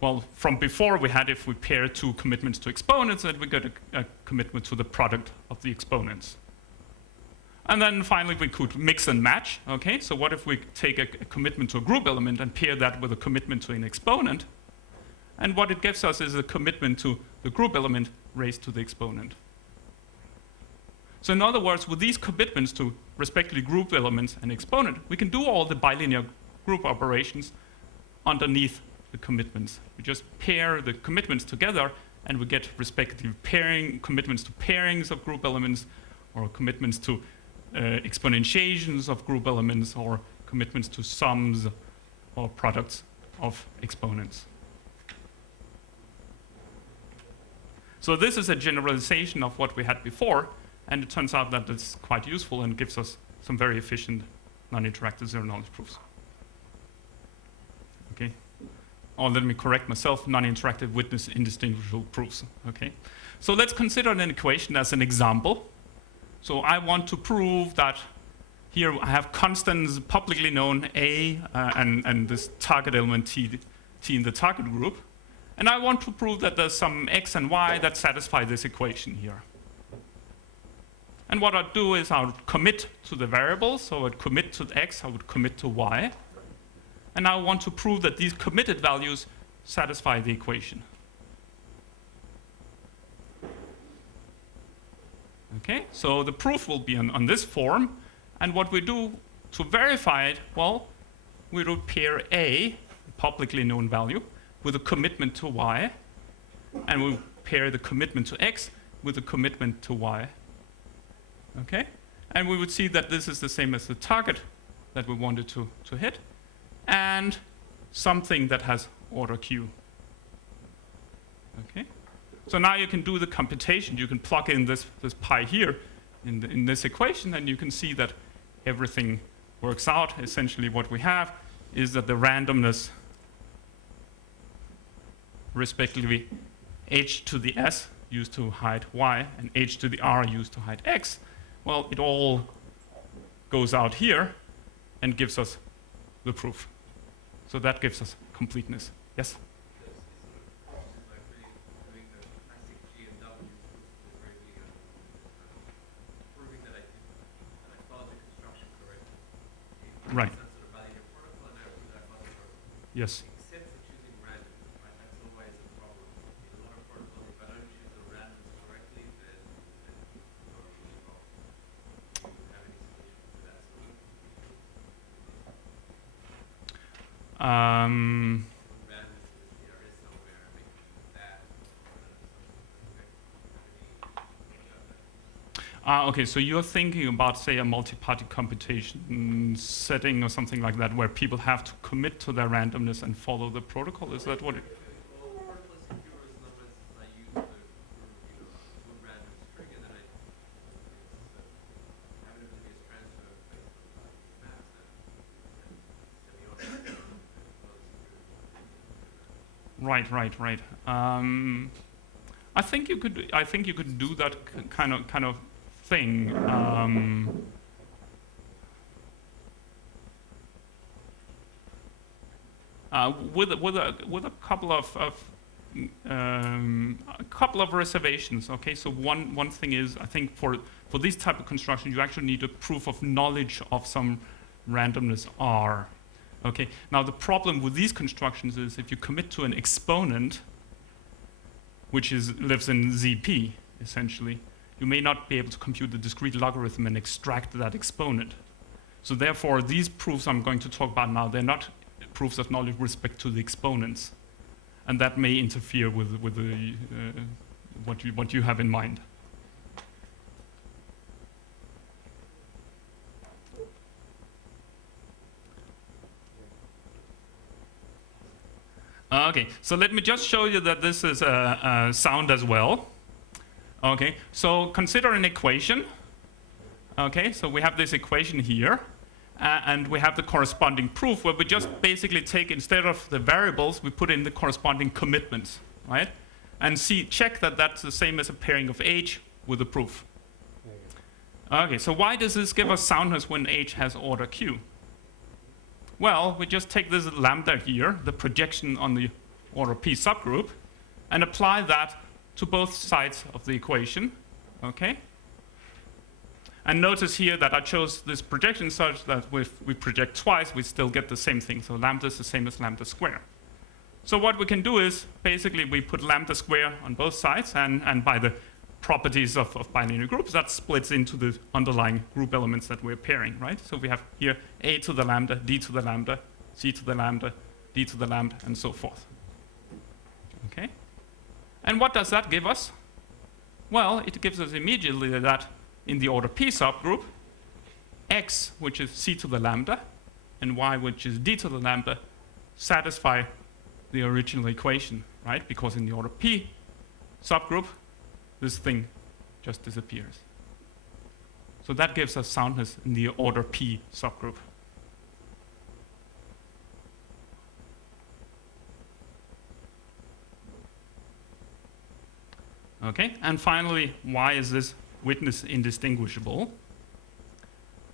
well, from before we had if we pair two commitments to exponents, then we get a commitment to the product of the exponents. And then finally, we could mix and match. Okay, so what if we take a commitment to a group element and pair that with a commitment to an exponent? And what it gives us is a commitment to the group element raised to the exponent. So in other words, with these commitments to respectively group elements and exponent, we can do all the bilinear group operations underneath the commitments. We just pair the commitments together, and we get respective commitments to pairings of group elements, or commitments to exponentiations of group elements, or commitments to sums or products of exponents. So this is a generalization of what we had before, and it turns out that it's quite useful and gives us some very efficient non-interactive zero-knowledge proofs. Okay. Or let me correct myself, non-interactive witness indistinguishable proofs. Okay. So let's consider an equation as an example. So I want to prove that here I have constants publicly known A and this target element T in the target group. And I want to prove that there's some X and Y that satisfy this equation here. And what I'd do is I would commit to the variables. So I would commit to X, I would commit to Y. and now I want to prove that these committed values satisfy the equation. Okay, so the proof will be on this form, and what we do to verify it, well, we will pair A, a publicly known value, with a commitment to Y, and we pair the commitment to X with a commitment to Y. Okay, and we would see that this is the same as the target that we wanted to hit, and something that has order Q. Okay. So now you can do the computation. You can plug in this pi here in this equation, and you can see that everything works out. Essentially what we have is that the randomness, respectively h to the s used to hide y and h to the r used to hide x, well, it all goes out here and gives us the proof. So that gives us completeness. Yes? Right. Yes. Except for choosing random, right? That's always a problem. In a lot of protocols, if I don't choose the randoms correctly, then I'm not really involved. Do you have any solution to that sort of? Randomness is the CRS somewhere, making that. Okay, so you're thinking about, say, a multi-party computation setting or something like that, where people have to commit to their randomness and follow the protocol. Is that what it? Well, for secure numbers, I use the good random string, and then I have an oblivious transfer based on maps and semiotics. Right. I think you could do that kind of thing. With a couple of reservations. Okay, so one thing is, I think for this type of construction, you actually need a proof of knowledge of some randomness R. Okay, now the problem with these constructions is if you commit to an exponent, which lives in ZP essentially, you may not be able to compute the discrete logarithm and extract that exponent. So therefore, these proofs I'm going to talk about now, they're not proofs of knowledge with respect to the exponents, and that may interfere with the, what you have in mind. Okay, so let me just show you that this is sound as well. Okay, so consider an equation. Okay, so we have this equation here, and we have the corresponding proof where we just basically take, instead of the variables, we put in the corresponding commitments, right? And check that that's the same as a pairing of H with the proof. Okay, so why does this give us soundness when H has order Q? Well, we just take this lambda here, the projection on the order P subgroup, and apply that to both sides of the equation, okay? And notice here that I chose this projection such that if we project twice, we still get the same thing. So lambda is the same as lambda square. So what we can do is, basically, we put lambda square on both sides, and by the properties of bilinear groups, that splits into the underlying group elements that we're pairing, right? So we have here A to the lambda, D to the lambda, C to the lambda, D to the lambda, and so forth. Okay? And what does that give us? Well, it gives us immediately that in the order P subgroup, X, which is C to the lambda, and Y, which is D to the lambda, satisfy the original equation, right? Because in the order P subgroup, this thing just disappears. So that gives us soundness in the order P subgroup. Okay, and finally, why is this witness indistinguishable?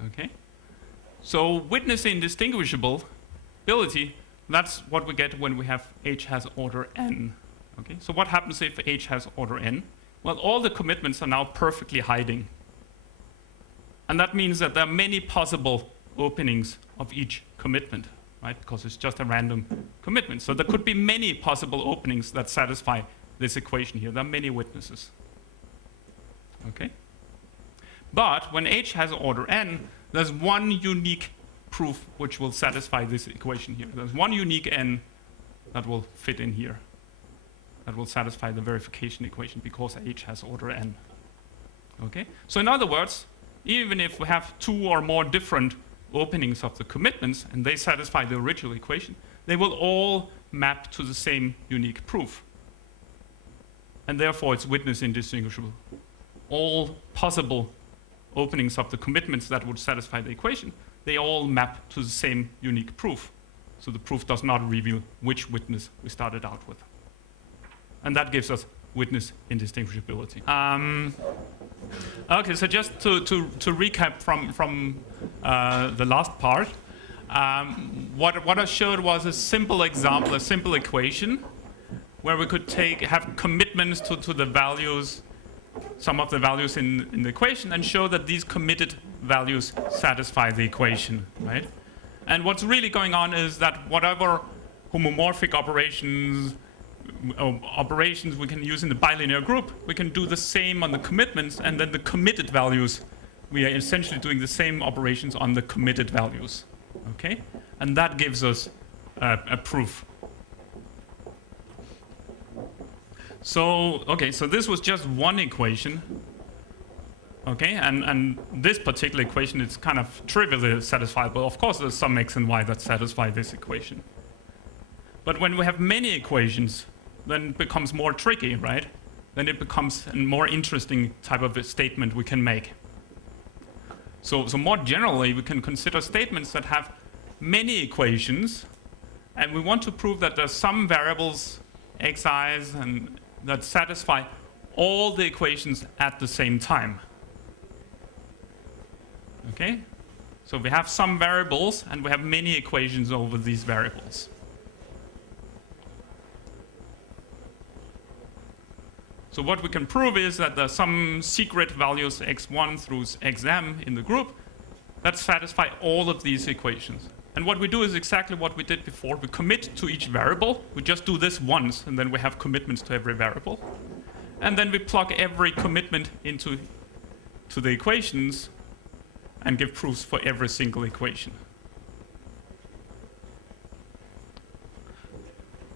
Okay, so witness indistinguishability, that's what we get when we have H has order n. Okay, so what happens if H has order n? Well, all the commitments are now perfectly hiding. And that means that there are many possible openings of each commitment, right? Because it's just a random commitment. So there could be many possible openings that satisfy this equation here. There are many witnesses. Okay? But when H has order n, there's one unique proof which will satisfy this equation here. There's one unique n that will fit in here, that will satisfy the verification equation because H has order n. Okay? So in other words, even if we have two or more different openings of the commitments and they satisfy the original equation, they will all map to the same unique proof. And therefore it's witness indistinguishable. All possible openings of the commitments that would satisfy the equation, they all map to the same unique proof. So the proof does not reveal which witness we started out with. And that gives us witness indistinguishability. Okay, so just to recap from the last part, what I showed was a simple example, a simple equation, where we could have commitments to the values, some of the values in the equation, and show that these committed values satisfy the equation, right? And what's really going on is that whatever homomorphic operations we can use in the bilinear group, we can do the same on the commitments, and then the committed values, we are essentially doing the same operations on the committed values, okay? And that gives us a proof. So, okay, so this was just one equation, okay? And this particular equation is kind of trivially satisfiable. Of course, there's some x and y that satisfy this equation. But when we have many equations, then it becomes more tricky, right? Then it becomes a more interesting type of a statement we can make. So more generally, we can consider statements that have many equations, and we want to prove that there's some variables, xi's, and that satisfy all the equations at the same time. Okay? So we have some variables, and we have many equations over these variables. So what we can prove is that there's some secret values x1 through xm in the group that satisfy all of these equations. And what we do is exactly what we did before. We commit to each variable. We just do this once, and then we have commitments to every variable. And then we plug every commitment into the equations and give proofs for every single equation.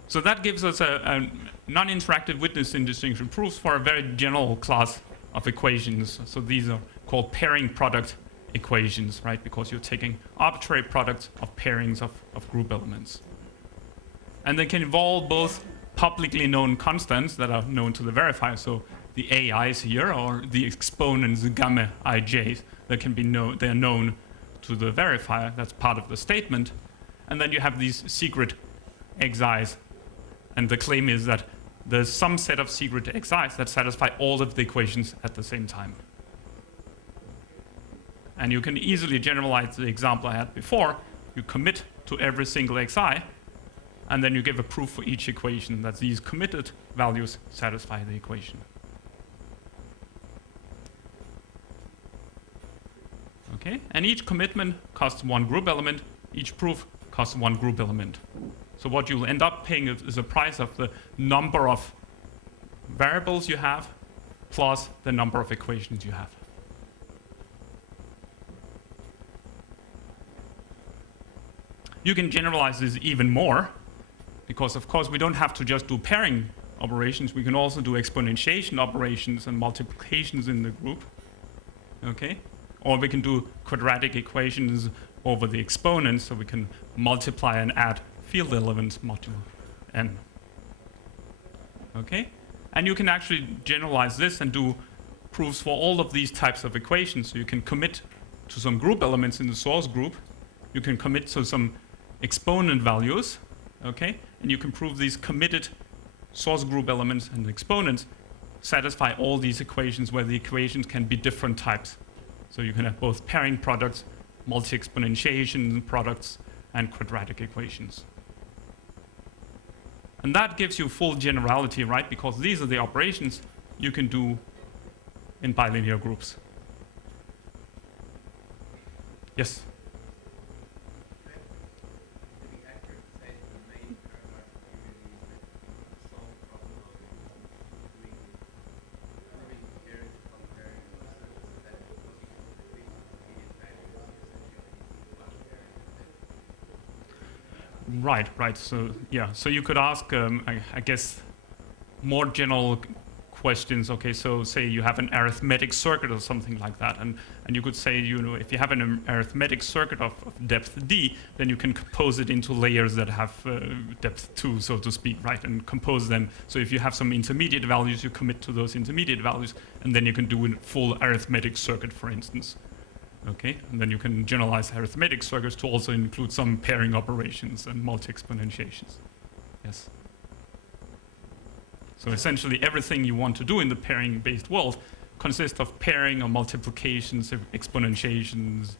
So that gives us a non-interactive witness indistinguishable proofs for a very general class of equations. So these are called pairing product equations, right? Because you're taking arbitrary products of pairings of group elements. And they can involve both publicly known constants that are known to the verifier, so the AIs here, or the exponents, the gamma ij's, that can be known, they're known to the verifier, that's part of the statement. And then you have these secret xi's. And the claim is that there's some set of secret xi's that satisfy all of the equations at the same time. And you can easily generalize the example I had before. You commit to every single xi, and then you give a proof for each equation that these committed values satisfy the equation. Okay? And each commitment costs one group element. Each proof costs one group element. So what you'll end up paying is the price of the number of variables you have plus the number of equations you have. You can generalize this even more because, of course, we don't have to just do pairing operations. We can also do exponentiation operations and multiplications in the group. Okay? Or we can do quadratic equations over the exponents, so we can multiply and add field elements modulo n. Okay? And you can actually generalize this and do proofs for all of these types of equations. So you can commit to some group elements in the source group. You can commit to some exponent values. Okay? And you can prove these committed source group elements and exponents satisfy all these equations where the equations can be different types. So you can have both pairing products, multi-exponentiation products, and quadratic equations. And that gives you full generality, right? Because these are the operations you can do in bilinear groups. Yes? Maybe Right, right. So yeah, so you could ask, I guess, more general questions. Okay, so say you have an arithmetic circuit or something like that, and you could say, you know, if you have an arithmetic circuit of depth d, then you can compose it into layers that have depth 2, so to speak, right, and compose them. So if you have some intermediate values, you commit to those intermediate values, and then you can do a full arithmetic circuit, for instance. Okay, and then you can generalize arithmetic circuits to also include some pairing operations and multi-exponentiations. Yes. So essentially everything you want to do in the pairing-based world consists of pairing or multiplications, exponentiations,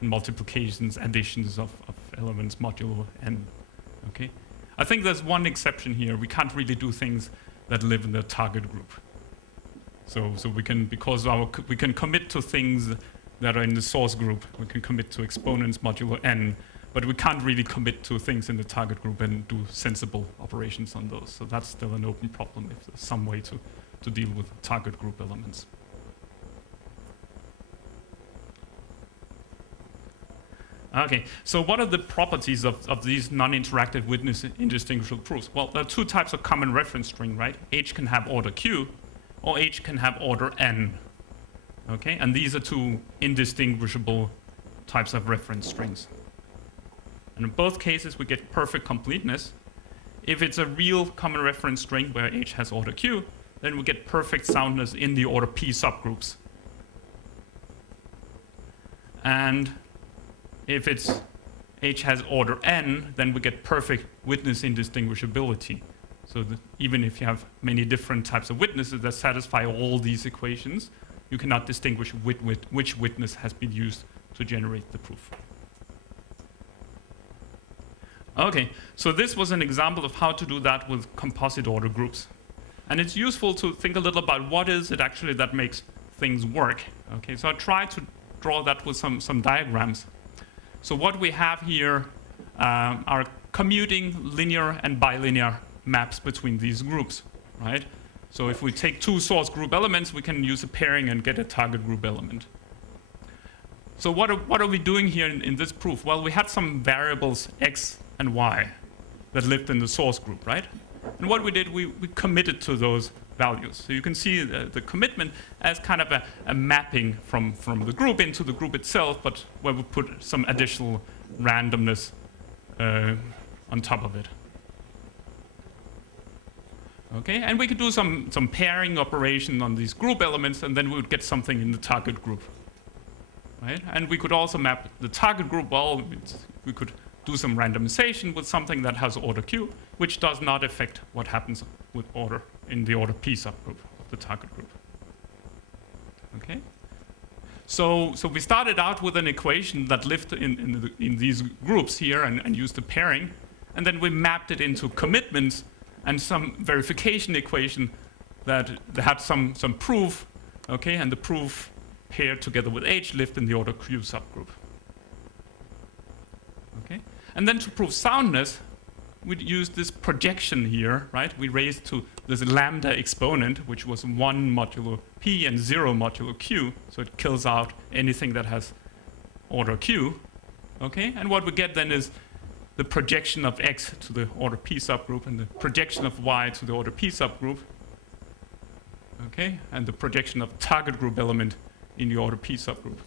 multiplications, additions of elements modulo n. Okay, I think there's one exception here. We can't really do things that live in the target group. So we can, because we can commit to things that are in the source group. We can commit to exponents modulo n, but we can't really commit to things in the target group and do sensible operations on those. So that's still an open problem if there's some way to deal with target group elements. Okay, so what are the properties of these non-interactive witness indistinguishable proofs? Well, there are two types of common reference string, right? H can have order q, or H can have order n. Okay, and these are two indistinguishable types of reference strings. And in both cases, we get perfect completeness. If it's a real common reference string where H has order q, then we get perfect soundness in the order p subgroups. And if it's H has order n, then we get perfect witness indistinguishability. So even if you have many different types of witnesses that satisfy all these equations, you cannot distinguish which witness has been used to generate the proof. Okay, so this was an example of how to do that with composite order groups. And it's useful to think a little about what is it actually that makes things work. Okay, so I tried to draw that with some diagrams. So what we have here are commuting linear and bilinear maps between these groups, right? So if we take two source group elements, we can use a pairing and get a target group element. So what are we doing here in this proof? Well, we had some variables x and y that lived in the source group, right? And what we did, we committed to those values. So you can see the commitment as kind of a mapping from the group into the group itself, but where we put some additional randomness on top of it. Okay, and we could do some pairing operation on these group elements, and then we would get something in the target group, right? And we could also map the target group. Well, we could do some randomization with something that has order q, which does not affect what happens with order in the order p subgroup of the target group. Okay, so we started out with an equation that lived in these groups here and used the pairing, and then we mapped it into commitments and some verification equation that had some proof, okay, and the proof paired together with H lived in the order Q subgroup. Okay, and then to prove soundness, we'd use this projection here, right? We raised to this lambda exponent, which was 1 modulo P and 0 modulo Q, so it kills out anything that has order Q, okay? And what we get then is the projection of x to the order p subgroup and the projection of y to the order p subgroup, okay, and the projection of target group element in the order p subgroup.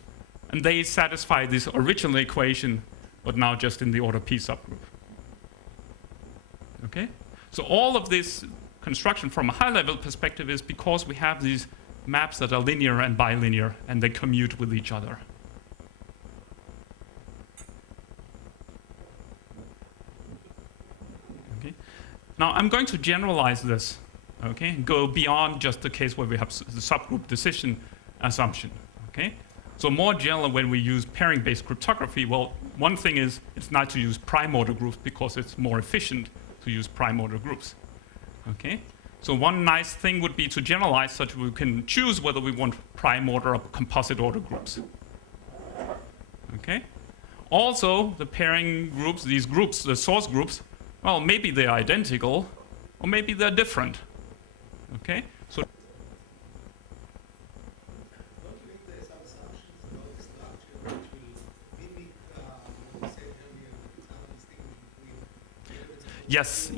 And they satisfy this original equation, but now just in the order p subgroup. Okay, so all of this construction from a high-level perspective is because we have these maps that are linear and bilinear, and they commute with each other. Now, I'm going to generalize this, okay, go beyond just the case where we have the subgroup decision assumption, okay? So more general, when we use pairing-based cryptography, well, one thing is it's nice to use prime order groups because it's more efficient to use prime order groups, okay? So one nice thing would be to generalize such we can choose whether we want prime order or composite order groups, okay? Also, the pairing groups, these groups, the source groups, well, maybe they're identical, or maybe they're different. Okay? So Don't you think there's some assumptions about the structure which will mimic what you said earlier, some distinguishing Yes.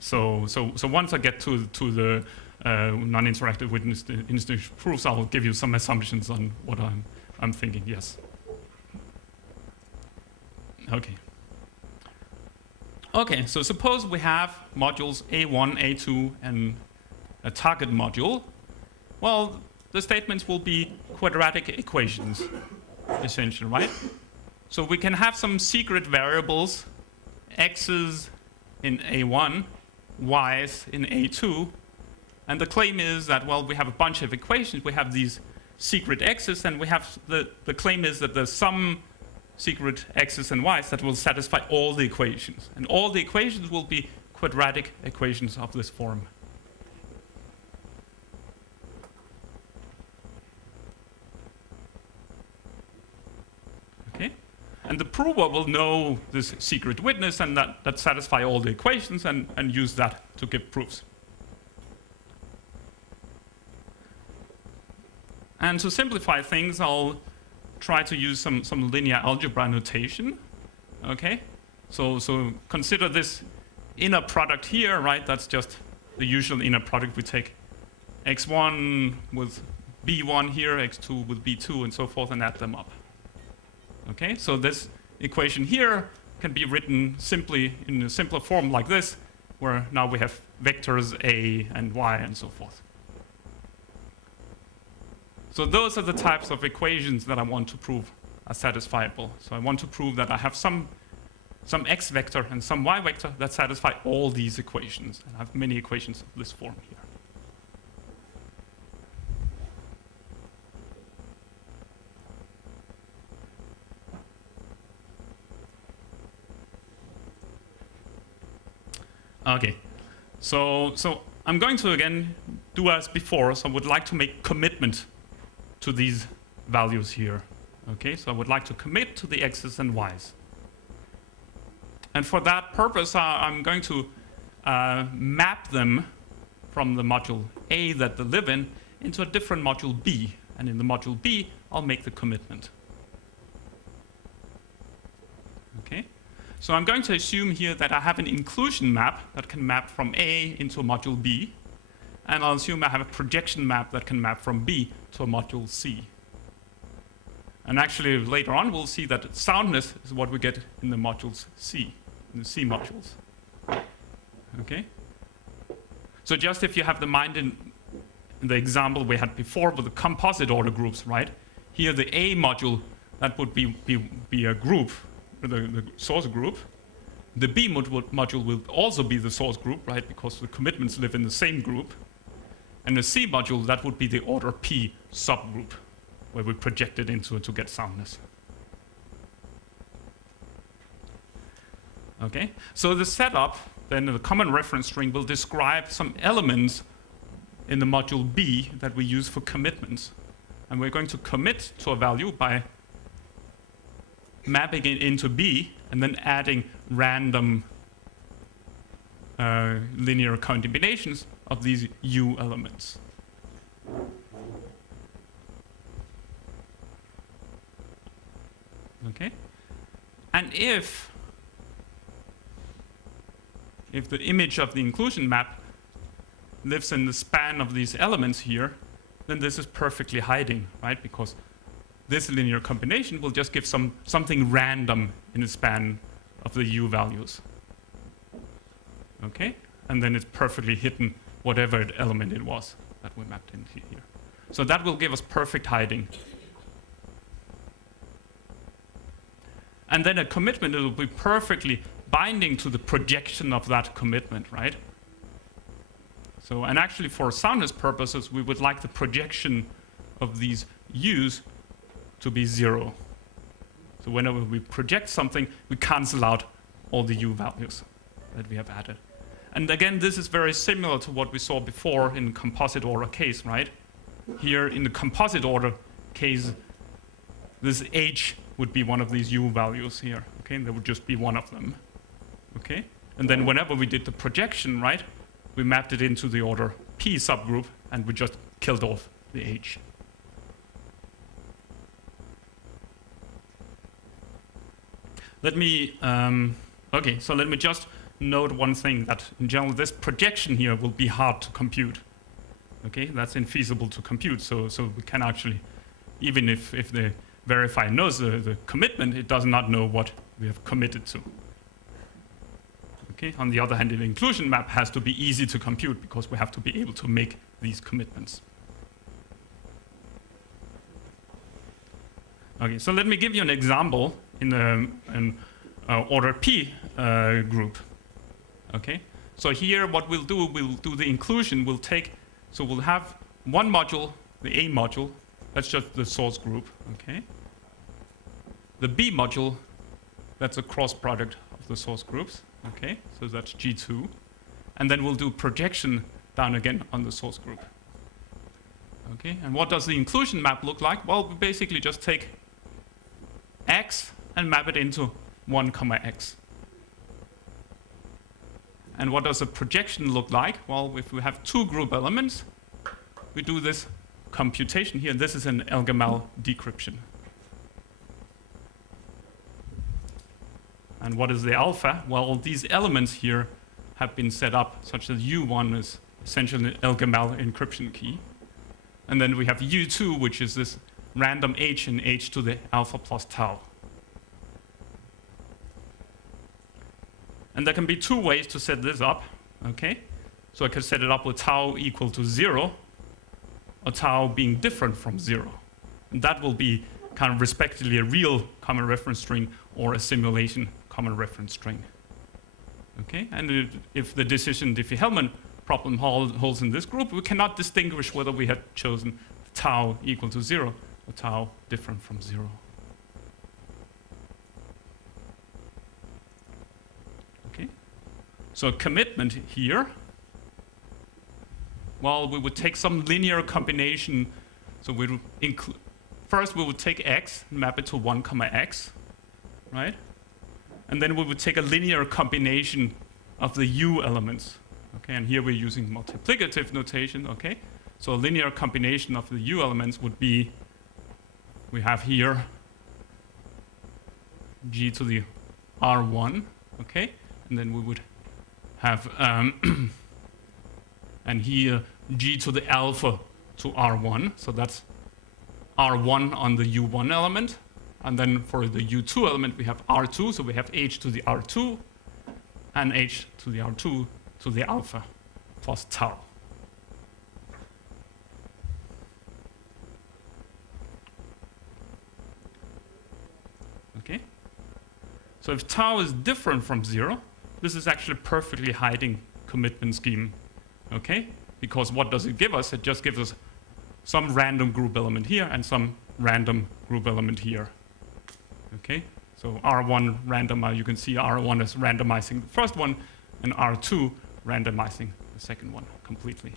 So once I get to the non-interactive with indistinguishable proofs, I'll give you some assumptions on what I'm thinking. Yes. Okay, so suppose we have modules A1, A2, and a target module. Well, the statements will be quadratic equations, essentially, right? So we can have some secret variables, x's in A1, y's in A2, and the claim is that, well, we have a bunch of equations, we have these secret x's, and we have the claim is that there's some secret x's and y's that will satisfy all the equations. And all the equations will be quadratic equations of this form. Okay? And the prover will know this secret witness and that satisfy all the equations and use that to give proofs. And to simplify things, I'll try to use some linear algebra notation. Okay? So consider this inner product here, right? That's just the usual inner product. We take x1 with b1 here, x2 with b2, and so forth, and add them up. Okay? So this equation here can be written simply in a simpler form like this, where now we have vectors a and y and so forth. So those are the types of equations that I want to prove are satisfiable. So I want to prove that I have some x vector and some y vector that satisfy all these equations. And I have many equations of this form here. Okay, so I'm going to again do as before. So I would like to make commitment to these values here. Okay, so I would like to commit to the x's and y's. And for that purpose, I'm going to map them from the module A that they live in into a different module B. And in the module B, I'll make the commitment. Okay, so I'm going to assume here that I have an inclusion map that can map from A into a module B. And I'll assume I have a projection map that can map from B to a module C. And actually, later on, we'll see that soundness is what we get in the modules C, in the C modules. Okay? So just if you have the mind in the example we had before with the composite order groups, right? Here, the A module, that would be a group, the source group. The B module will also be the source group, right? Because the commitments live in the same group. And the C module, that would be the order P subgroup, where we project it into to get soundness. Okay, so the setup, then the common reference string will describe some elements in the module B that we use for commitments. And we're going to commit to a value by mapping it into B and then adding random linear combinations of these U elements. Okay? And if the image of the inclusion map lives in the span of these elements here, then this is perfectly hiding, right? Because this linear combination will just give something random in the span of the U values. Okay? And then it's perfectly hidden whatever element it was that we mapped into here. So that will give us perfect hiding. And then a commitment, it will be perfectly binding to the projection of that commitment, right? So, and actually for soundness purposes, we would like the projection of these U's to be 0. So whenever we project something, we cancel out all the U values that we have added. And again, this is very similar to what we saw before in composite order case, right? Here in the composite order case, this H would be one of these U values here, okay? And there would just be one of them, okay? And then whenever we did the projection, right, we mapped it into the order P subgroup, and we just killed off the H. Let me, okay, so let me just note one thing, that in general this projection here will be hard to compute. Okay, that's infeasible to compute, so we can actually, even if the verifier knows the commitment, it does not know what we have committed to. Okay, on the other hand, the inclusion map has to be easy to compute because we have to be able to make these commitments. Okay, so let me give you an example in an order P group. Okay, so here what we'll do the inclusion. So we'll have one module, the A module, that's just the source group. Okay, the B module, that's a cross product of the source groups. Okay, so that's G2, and then we'll do projection down again on the source group. Okay, and what does the inclusion map look like? Well, we basically just take X and map it into 1, X. And what does a projection look like? Well, if we have 2 group elements, we do this computation here. This is an Elgamal decryption. And what is the alpha? Well, these elements here have been set up such that U1 is essentially an Elgamal encryption key. And then we have U2, which is this random H and H to the alpha plus tau. And there can be 2 ways to set this up, okay? So I could set it up with tau equal to 0, or tau being different from 0. And that will be kind of respectively a real common reference string or a simulation common reference string. Okay, and if the decision Diffie-Hellman problem holds in this group, we cannot distinguish whether we had chosen tau equal to 0 or tau different from 0. Okay, so a commitment here, well, we would take some linear combination. So we would first we would take X and map it to 1, X, right? And then we would take a linear combination of the U elements. Okay, and here we're using multiplicative notation, okay? So a linear combination of the U elements would be, we have here G to the R1, okay? And then we would have, and here G to the alpha to R1, so that's R1 on the U1 element. And then for the U2 element, we have R2, so we have H to the R2 and H to the R2 to the alpha plus tau. Okay? So if tau is different from 0, this is actually a perfectly hiding commitment scheme. Okay? Because what does it give us? It just gives us some random group element here and some random group element here. Okay, so R1 randomize, you can see R1 is randomizing the first one, and R2 randomizing the second one completely.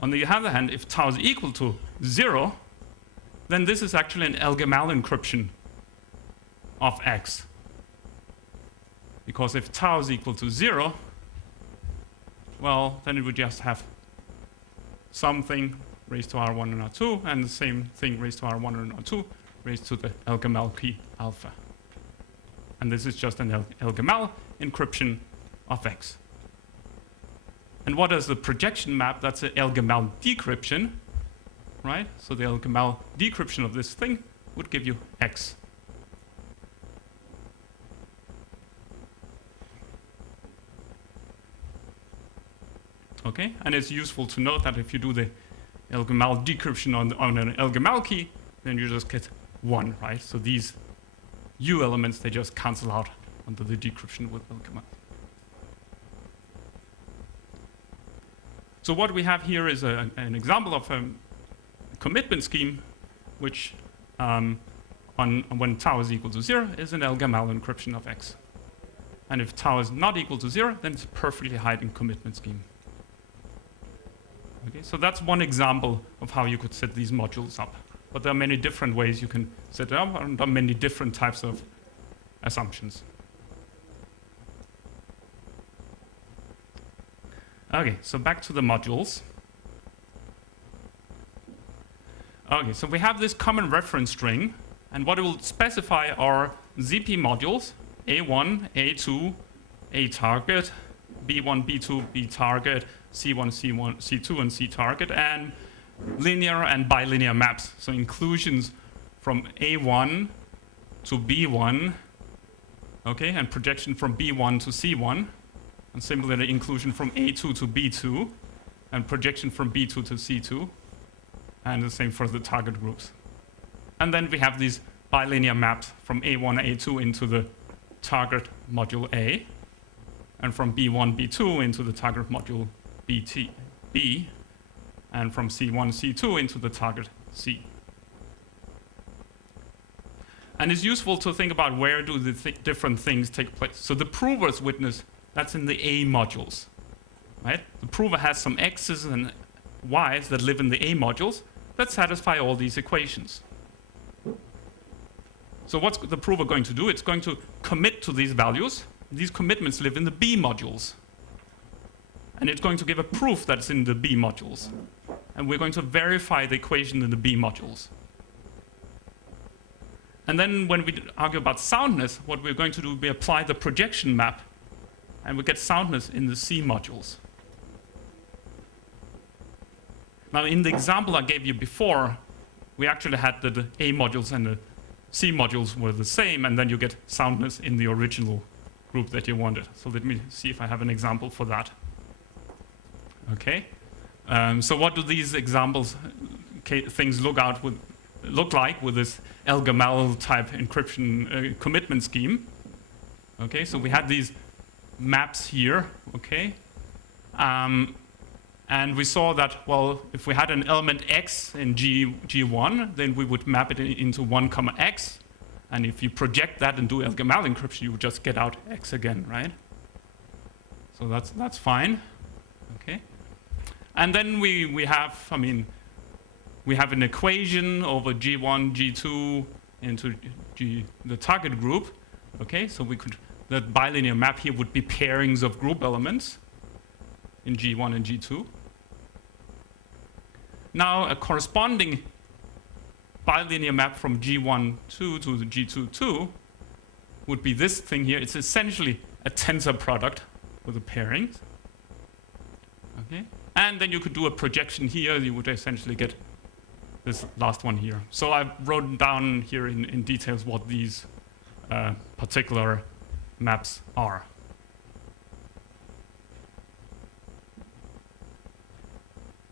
On the other hand, if tau is equal to 0, then this is actually an Elgamal encryption of X. Because if tau is equal to 0, well, then it would just have something raised to R1 and R2, and the same thing raised to R1 and R2, raised to the Elgamal key alpha. And this is just an Elgamal encryption of X. And what is the projection map? That's an Elgamal decryption, right? So the Elgamal decryption of this thing would give you X. Okay, and it's useful to note that if you do the Elgamal decryption on an Elgamal key, then you just get 1, right? So these U elements, they just cancel out under the decryption with Elgamal. So what we have here is an example of a commitment scheme, which when tau is equal to 0 is an Elgamal encryption of X. And if tau is not equal to 0, then it's a perfectly hiding commitment scheme. Okay, so that's one example of how you could set these modules up. But there are many different ways you can set it up, and there are many different types of assumptions. Okay, so back to the modules. Okay, so we have this common reference string, and what it will specify are ZP modules, A1, A2, A target, B1, B2, B target, C1, C1, C2, and C target, and linear and bilinear maps. So inclusions from A1 to B1, okay, and projection from B1 to C1, and similarly inclusion from A2 to B2, and projection from B2 to C2, and the same for the target groups. And then we have these bilinear maps from A1, A2 into the target module A, and from B1, B2 into the target module B, and from C1, C2 into the target C. And it's useful to think about where do the different things take place. So the prover's witness, that's in the A modules, right? The prover has some X's and Y's that live in the A modules that satisfy all these equations. So what's the prover going to do? It's going to commit to these values. These commitments live in the B modules. And it's going to give a proof that's in the B modules. And we're going to verify the equation in the B modules. And then when we argue about soundness, what we're going to do, we apply the projection map, and we get soundness in the C modules. Now, in the example I gave you before, we actually had the A modules and the C modules were the same, and then you get soundness in the original group that you wanted. So let me see if I have an example for that. Okay. So what do these examples things look like with this El-Gamal type encryption commitment scheme? Okay, so we had these maps here. Okay. And we saw that, well, if we had an element X in G1, then we would map it into 1, X. And if you project that and do El-Gamal encryption, you would just get out X again, right? So that's fine. Okay. And then we have, we have an equation over G1, G2 into the target group. Okay, so the bilinear map here would be pairings of group elements in G1 and G2. Now, a corresponding bilinear map from G1, 2 to the G2, 2 would be this thing here. It's essentially a tensor product with the pairings. Okay? And then you could do a projection here. You would essentially get this last one here. So I wrote down here in details what these particular maps are.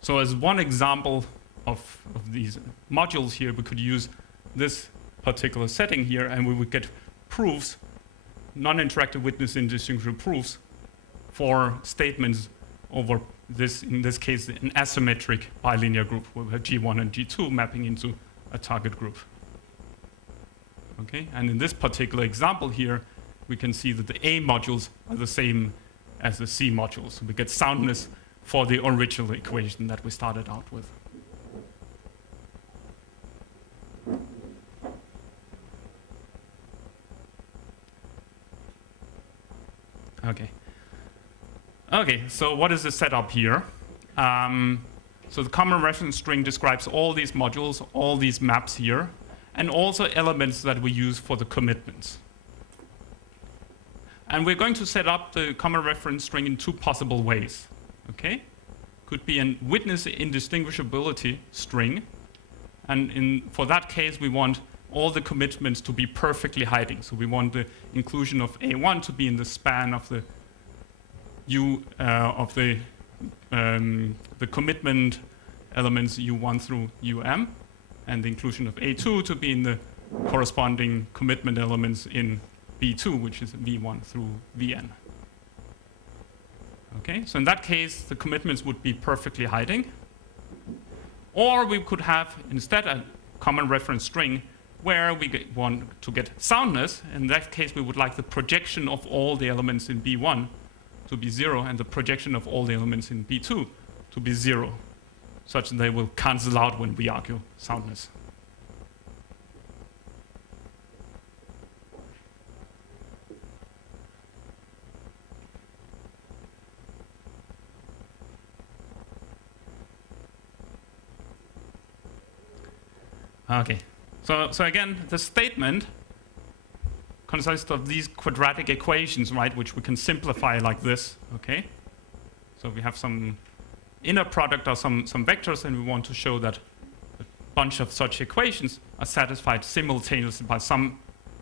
So as one example of these modules here, we could use this particular setting here, and we would get proofs, non-interactive witness indistinguishable proofs for statements over this, in this case, an asymmetric bilinear group where we have G1 and G2 mapping into a target group. Okay, and in this particular example here, we can see that the A modules are the same as the C modules. So we get soundness for the original equation that we started out with. Okay. Okay, so what is the setup here? So the common reference string describes all these modules, all these maps here, and also elements that we use for the commitments. And we're going to set up the common reference string in two possible ways. Okay? Could be a witness indistinguishability string. And for that case, we want all the commitments to be perfectly hiding. So we want the inclusion of A1 to be in the span of the the commitment elements U1 through UM, and the inclusion of A2 to be in the corresponding commitment elements in B2, which is V1 through Vn. Okay, so in that case, the commitments would be perfectly hiding. Or we could have instead a common reference string where we want to get soundness. In that case, we would like the projection of all the elements in B1 to be 0 and the projection of all the elements in B2 to be 0, such that they will cancel out when we argue soundness. Okay, so again, the statement consists of these quadratic equations, right, which we can simplify like this, okay? So we have some inner product or some vectors, and we want to show that a bunch of such equations are satisfied simultaneously by some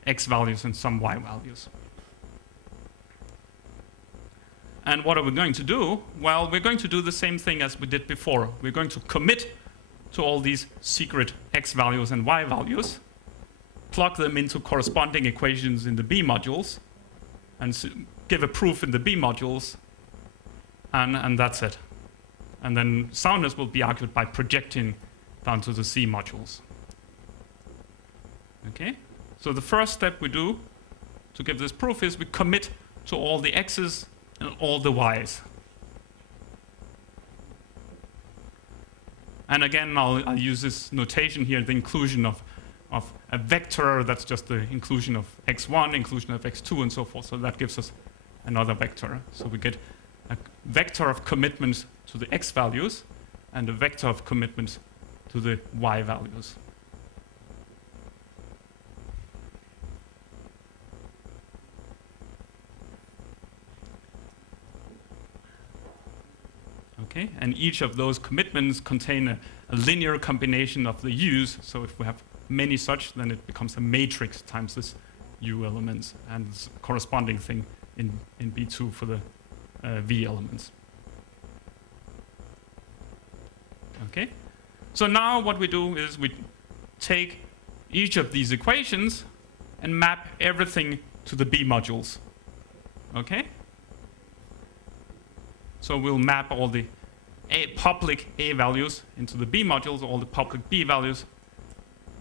x values and some y values. And what are we going to do? Well, we're going to do the same thing as we did before. We're going to commit to all these secret x values and y values, plug them into corresponding equations in the B modules, and give a proof in the B modules, and that's it. And then soundness will be argued by projecting down to the C modules. Okay? So the first step we do to give this proof is we commit to all the x's and all the y's. And again, I'll use this notation here, the inclusion of a vector. That's just the inclusion of x1, inclusion of x2, and so forth. So that gives us another vector. So we get a vector of commitments to the x values and a vector of commitments to the y values. Okay, and each of those commitments contain a linear combination of the u's. So if we have many such, then it becomes a matrix times this u elements, and this corresponding thing in B2 for the v elements. Okay, so now what we do is we take each of these equations and map everything to the B modules. Okay? So we'll map all the public A values into the B modules, all the public B values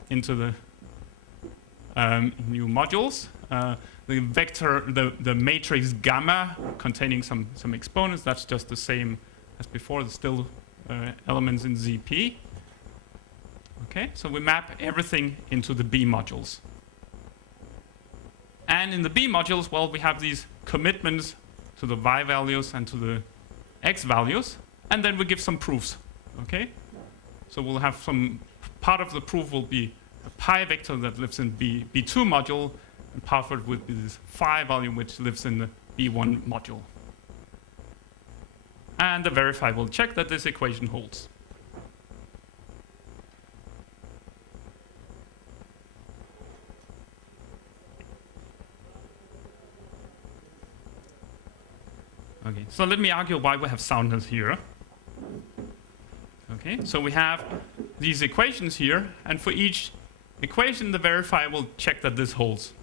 into the new modules. The vector, the matrix gamma containing some exponents, that's just the same as before. There's still elements in ZP. Okay, so we map everything into the B modules. And in the B modules, well, we have these commitments to the y values and to the x values, and then we give some proofs. Okay, so we'll have some part of the proof will be a pi vector that lives in B2 module, and part of it would be this phi value which lives in the B1 module. And the verifier will check that this equation holds. Okay, so let me argue why we have soundness here. Okay, so we have these equations here, and for each equation, the verifier will check that this holds.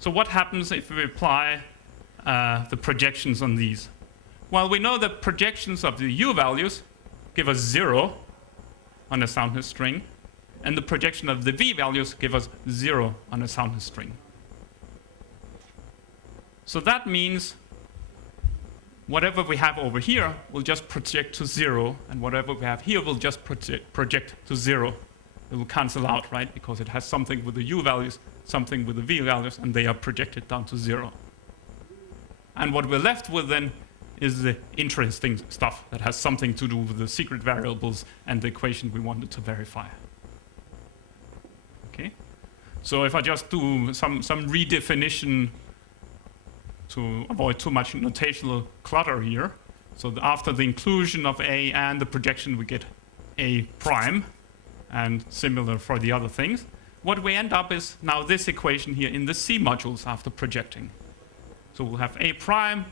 So what happens if we apply the projections on these? Well, we know that projections of the u values give us 0 on a soundness string, and the projection of the v values give us 0 on a soundness string. So that means whatever we have over here will just project to 0, and whatever we have here will just project to 0. It will cancel out, right? Because it has something with the u values, something with the v values, and they are projected down to 0. And what we're left with then is the interesting stuff that has something to do with the secret variables and the equation we wanted to verify. Okay? So if I just do some redefinition to avoid too much notational clutter here. So after the inclusion of A and the projection, we get A prime, and similar for the other things. What we end up is now this equation here in the C modules after projecting. So we'll have A prime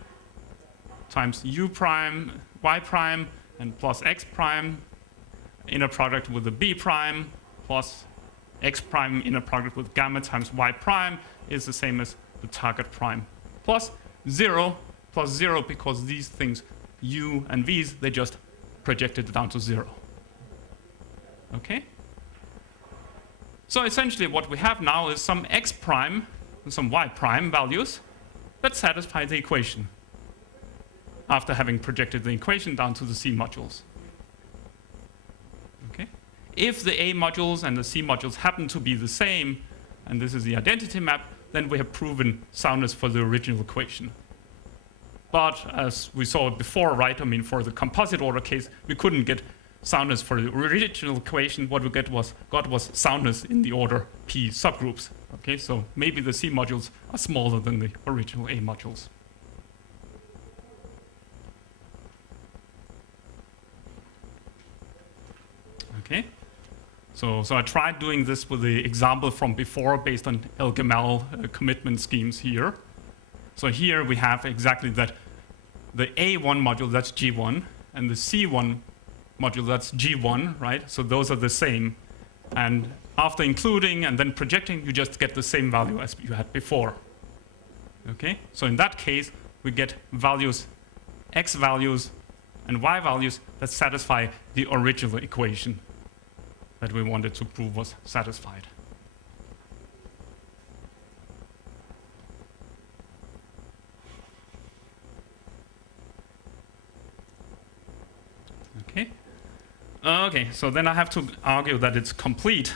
times U prime, Y prime, and plus X prime, inner product with the B prime, plus X prime inner product with gamma times Y prime is the same as the target prime. Plus 0 because these things, u and v's, they just projected down to 0. Okay? So essentially what we have now is some x prime and some y prime values that satisfy the equation after having projected the equation down to the C modules. Okay? If the A modules and the C modules happen to be the same, and this is the identity map, then we have proven soundness for the original equation. But as we saw before, right, I mean, for the composite order case, we couldn't get soundness for the original equation, what we got was soundness in the order p subgroups. Okay, so maybe the C modules are smaller than the original A modules. Okay, so I tried doing this with the example from before based on LGML commitment schemes here. So here we have exactly that the A1 module, that's G1, and the C1 module, that's G1, right? So those are the same. And after including and then projecting, you just get the same value as you had before. Okay, so in that case, we get values, X values and Y values that satisfy the original equation that we wanted to prove was satisfied. Okay, so then I have to argue that it's complete.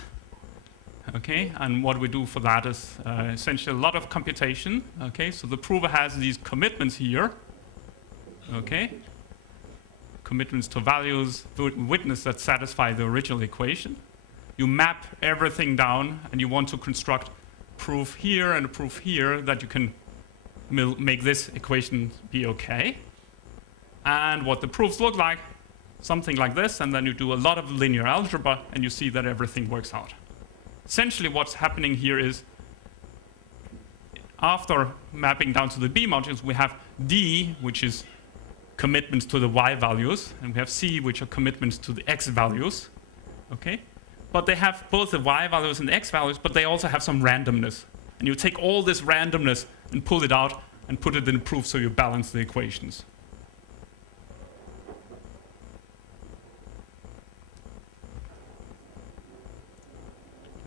Okay, and what we do for that is essentially a lot of computation. Okay, so the prover has these commitments here. Okay, commitments to values, witness that satisfy the original equation. You map everything down, and you want to construct proof here and a proof here that you can make this equation be okay. And what the proofs look like, something like this, and then you do a lot of linear algebra, and you see that everything works out. Essentially, what's happening here is, after mapping down to the B modules, we have D, which is commitments to the Y values, and we have C, which are commitments to the X values. Okay? But they have both the Y values and the X values, but they also have some randomness. And you take all this randomness and pull it out and put it in a proof so you balance the equations.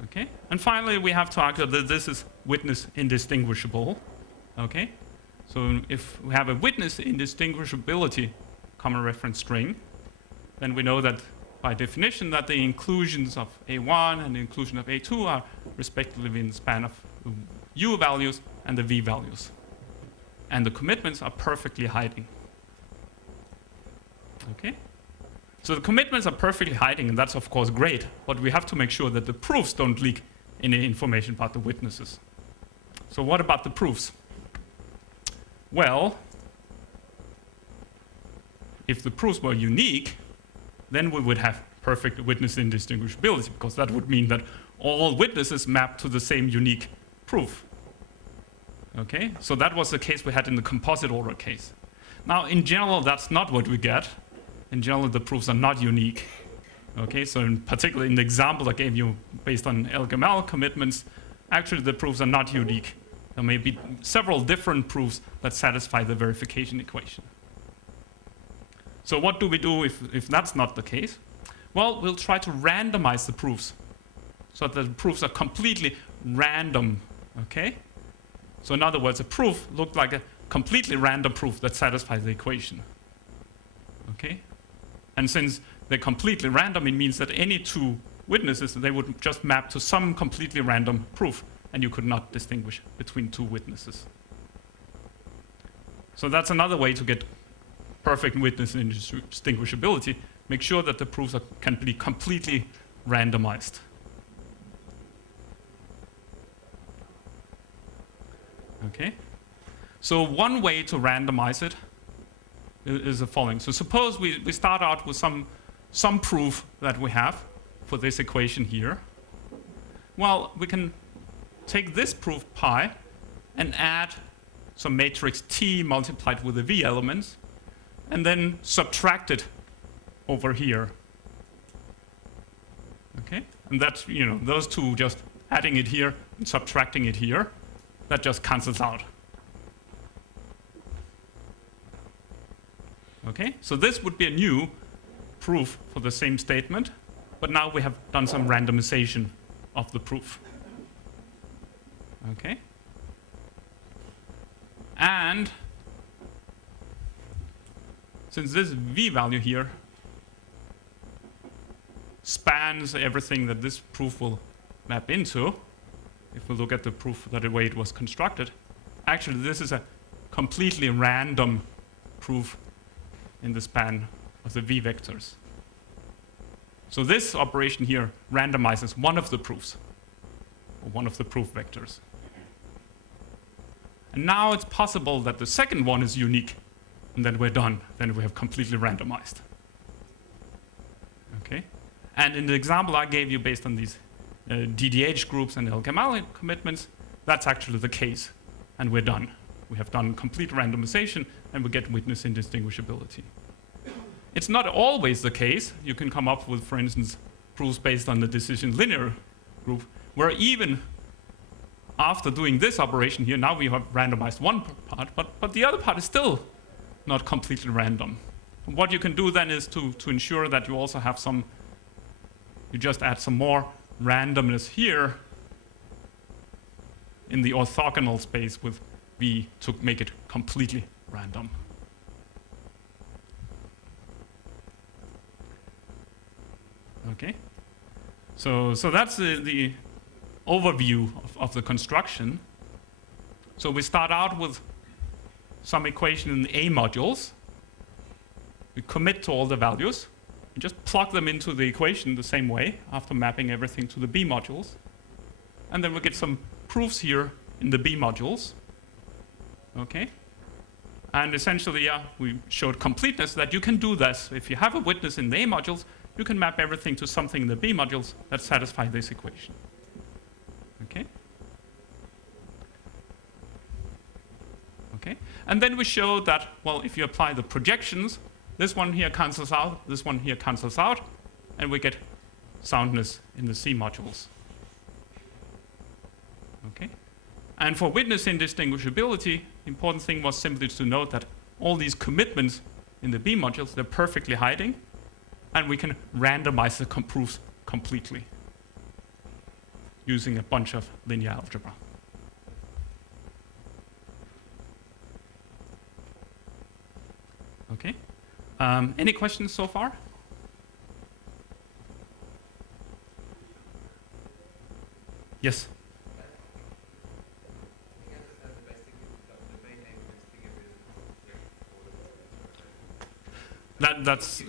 Okay? And finally, we have to argue that this is witness indistinguishable. Okay? So if we have a witness indistinguishability common reference string, then we know that by definition that the inclusions of A1 and the inclusion of A2 are respectively in the span of the U values and the V values. And the commitments are perfectly hiding. Okay? So the commitments are perfectly hiding, and that's of course great, but we have to make sure that the proofs don't leak any information about the witnesses. So what about the proofs? Well, if the proofs were unique, then we would have perfect witness indistinguishability, because that would mean that all witnesses map to the same unique proof. Okay, so that was the case we had in the composite order case. Now, in general, that's not what we get. In general, the proofs are not unique. Okay, so in particular, in the example I gave you based on LGML commitments, actually the proofs are not unique. There may be several different proofs that satisfy the verification equation. So what do we do if that's not the case? Well, we'll try to randomize the proofs so that the proofs are completely random. Okay? So in other words, a proof looked like a completely random proof that satisfies the equation. Okay? And since they're completely random, it means that any two witnesses, they would just map to some completely random proof, and you could not distinguish between two witnesses. So that's another way to get perfect witness indistinguishability. Make sure that the proofs can be completely randomized. Okay? So one way to randomize it is the following. So suppose we start out with some proof that we have for this equation here. Well, we can take this proof pi and add some matrix T multiplied with the V elements, and then subtract it over here. Okay? And that's, you know, those two, just adding it here and subtracting it here, that just cancels out. Okay? So this would be a new proof for the same statement, but now we have done some randomization of the proof. Okay? And since this V value here spans everything that this proof will map into, if we look at the proof that the way it was constructed, actually this is a completely random proof in the span of the V vectors. So this operation here randomizes one of the proofs, or one of the proof vectors. And now it's possible that the second one is unique, and then we're done. Then we have completely randomized. Okay? And in the example I gave you based on these DDH groups and El-Gamal commitments, that's actually the case, and we're done. We have done complete randomization, and we get witness indistinguishability. It's not always the case. You can come up with, for instance, proofs based on the decision linear group, where even after doing this operation here, now we have randomized one part, but the other part is still not completely random. And what you can do then is to ensure that you also have some, you just add some more randomness here in the orthogonal space with V to make it completely random. Okay, so that's the overview of the construction. So we start out with some equation in the A modules. We commit to all the values and just plug them into the equation the same way after mapping everything to the B modules. And then we get some proofs here in the B modules. Okay, and essentially, yeah, we showed completeness that you can do this. If you have a witness in the A modules, you can map everything to something in the B modules that satisfy this equation. Okay? Okay, and then we showed that, well, if you apply the projections, this one here cancels out, this one here cancels out, and we get soundness in the C modules. Okay? And for witness indistinguishability, the important thing was simply to note that all these commitments in the B modules, they're perfectly hiding, and we can randomize the proofs completely using a bunch of linear algebra. Okay. Any questions so far? Yes. That's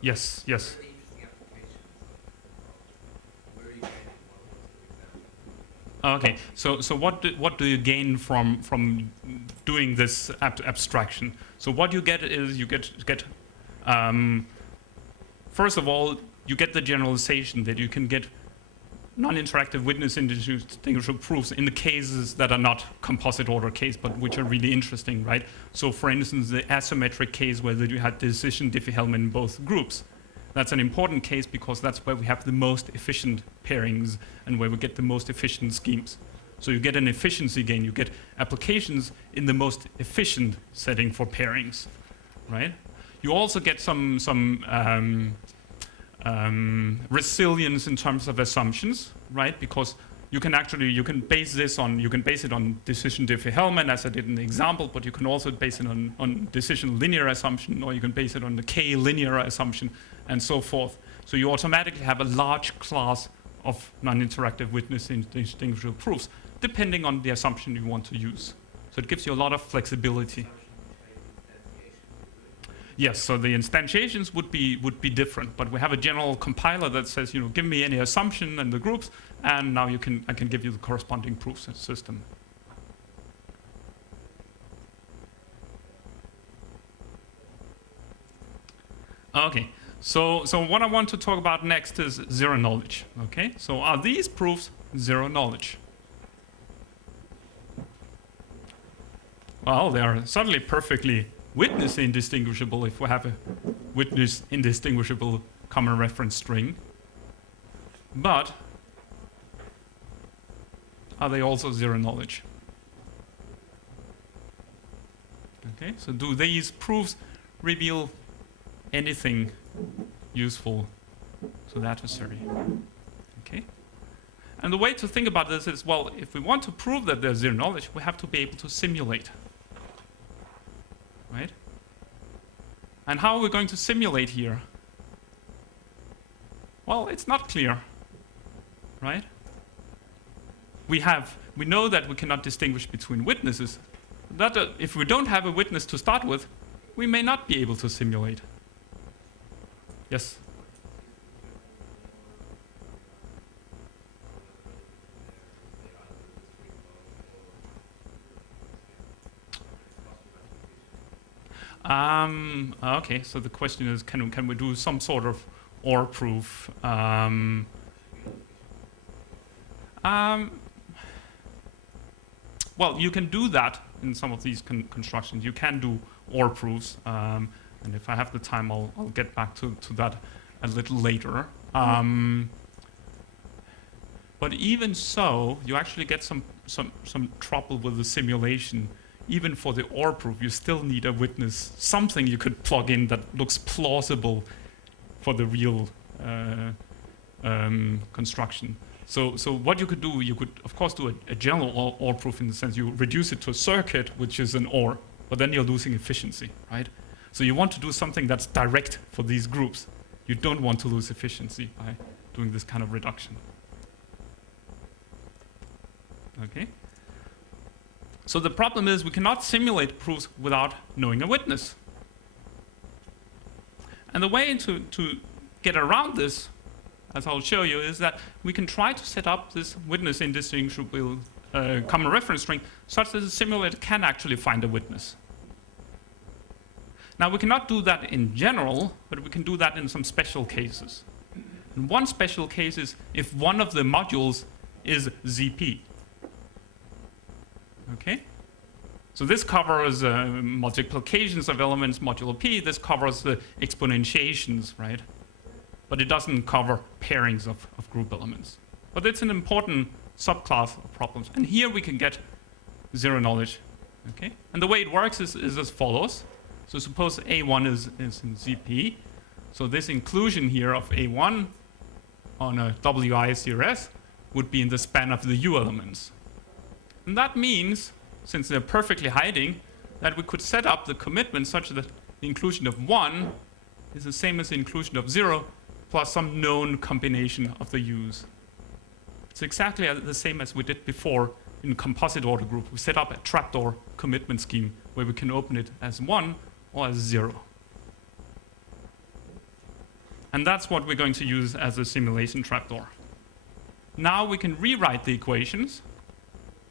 yes, yes. Okay, so what do you gain from doing this abstraction? So what you get is you get first of all, you get the generalization that you can get non-interactive witness indistinguishable proofs in the cases that are not composite order case, but which are really interesting, right? So for instance, the asymmetric case where you had decision Diffie-Hellman in both groups. That's an important case because that's where we have the most efficient pairings and where we get the most efficient schemes. So you get an efficiency gain, you get applications in the most efficient setting for pairings, right? You also get some resilience in terms of assumptions, right? Because you can base it on decision Diffie-Hellman as I did in the example, but you can also base it on decision linear assumption, or you can base it on the K linear assumption, and so forth. So you automatically have a large class of non-interactive witness indistinguishable proofs, depending on the assumption you want to use. So it gives you a lot of flexibility. Yes, so the instantiations would be different, but we have a general compiler that says, give me any assumption and the groups, and now I can give you the corresponding proof system. Okay, so what I want to talk about next is zero knowledge. Okay, so are these proofs zero knowledge? Well, they are certainly perfectly witness indistinguishable if we have a witness indistinguishable common reference string. But are they also zero knowledge? Okay, so do these proofs reveal anything useful to the adversary? Okay. And the way to think about this is, well, if we want to prove that there's zero knowledge, we have to be able to simulate. Right? And how are we going to simulate here? Well, it's not clear, right? We know that we cannot distinguish between witnesses. That if we don't have a witness to start with, we may not be able to simulate. Yes? Okay, so the question is, can we do some sort of OR proof? Well, you can do that in some of these constructions. You can do OR proofs, and if I have the time, I'll get back to that a little later. But even so, you actually get some trouble with the simulation. Even for the OR proof, you still need a witness, something you could plug in that looks plausible for the real construction. So what you could do, you could of course do a general OR proof in the sense you reduce it to a circuit, which is an OR, but then you're losing efficiency, right? So you want to do something that's direct for these groups. You don't want to lose efficiency by doing this kind of reduction. Okay? So the problem is we cannot simulate proofs without knowing a witness. And the way to get around this, as I'll show you, is that we can try to set up this witness indistinguishable common reference string such that the simulator can actually find a witness. Now we cannot do that in general, but we can do that in some special cases. And one special case is if one of the modules is ZP. Okay? So this covers multiplications of elements modulo p. This covers the exponentiations, right? But it doesn't cover pairings of group elements. But it's an important subclass of problems. And here we can get zero knowledge. Okay? And the way it works is as follows. So suppose A1 is in ZP. So this inclusion here of A1 on a WI-CRS would be in the span of the U elements. And that means, since they're perfectly hiding, that we could set up the commitment such that the inclusion of 1 is the same as the inclusion of 0 plus some known combination of the U's. It's exactly the same as we did before in composite order group. We set up a trapdoor commitment scheme where we can open it as 1 or as 0. And that's what we're going to use as a simulation trapdoor. Now we can rewrite the equations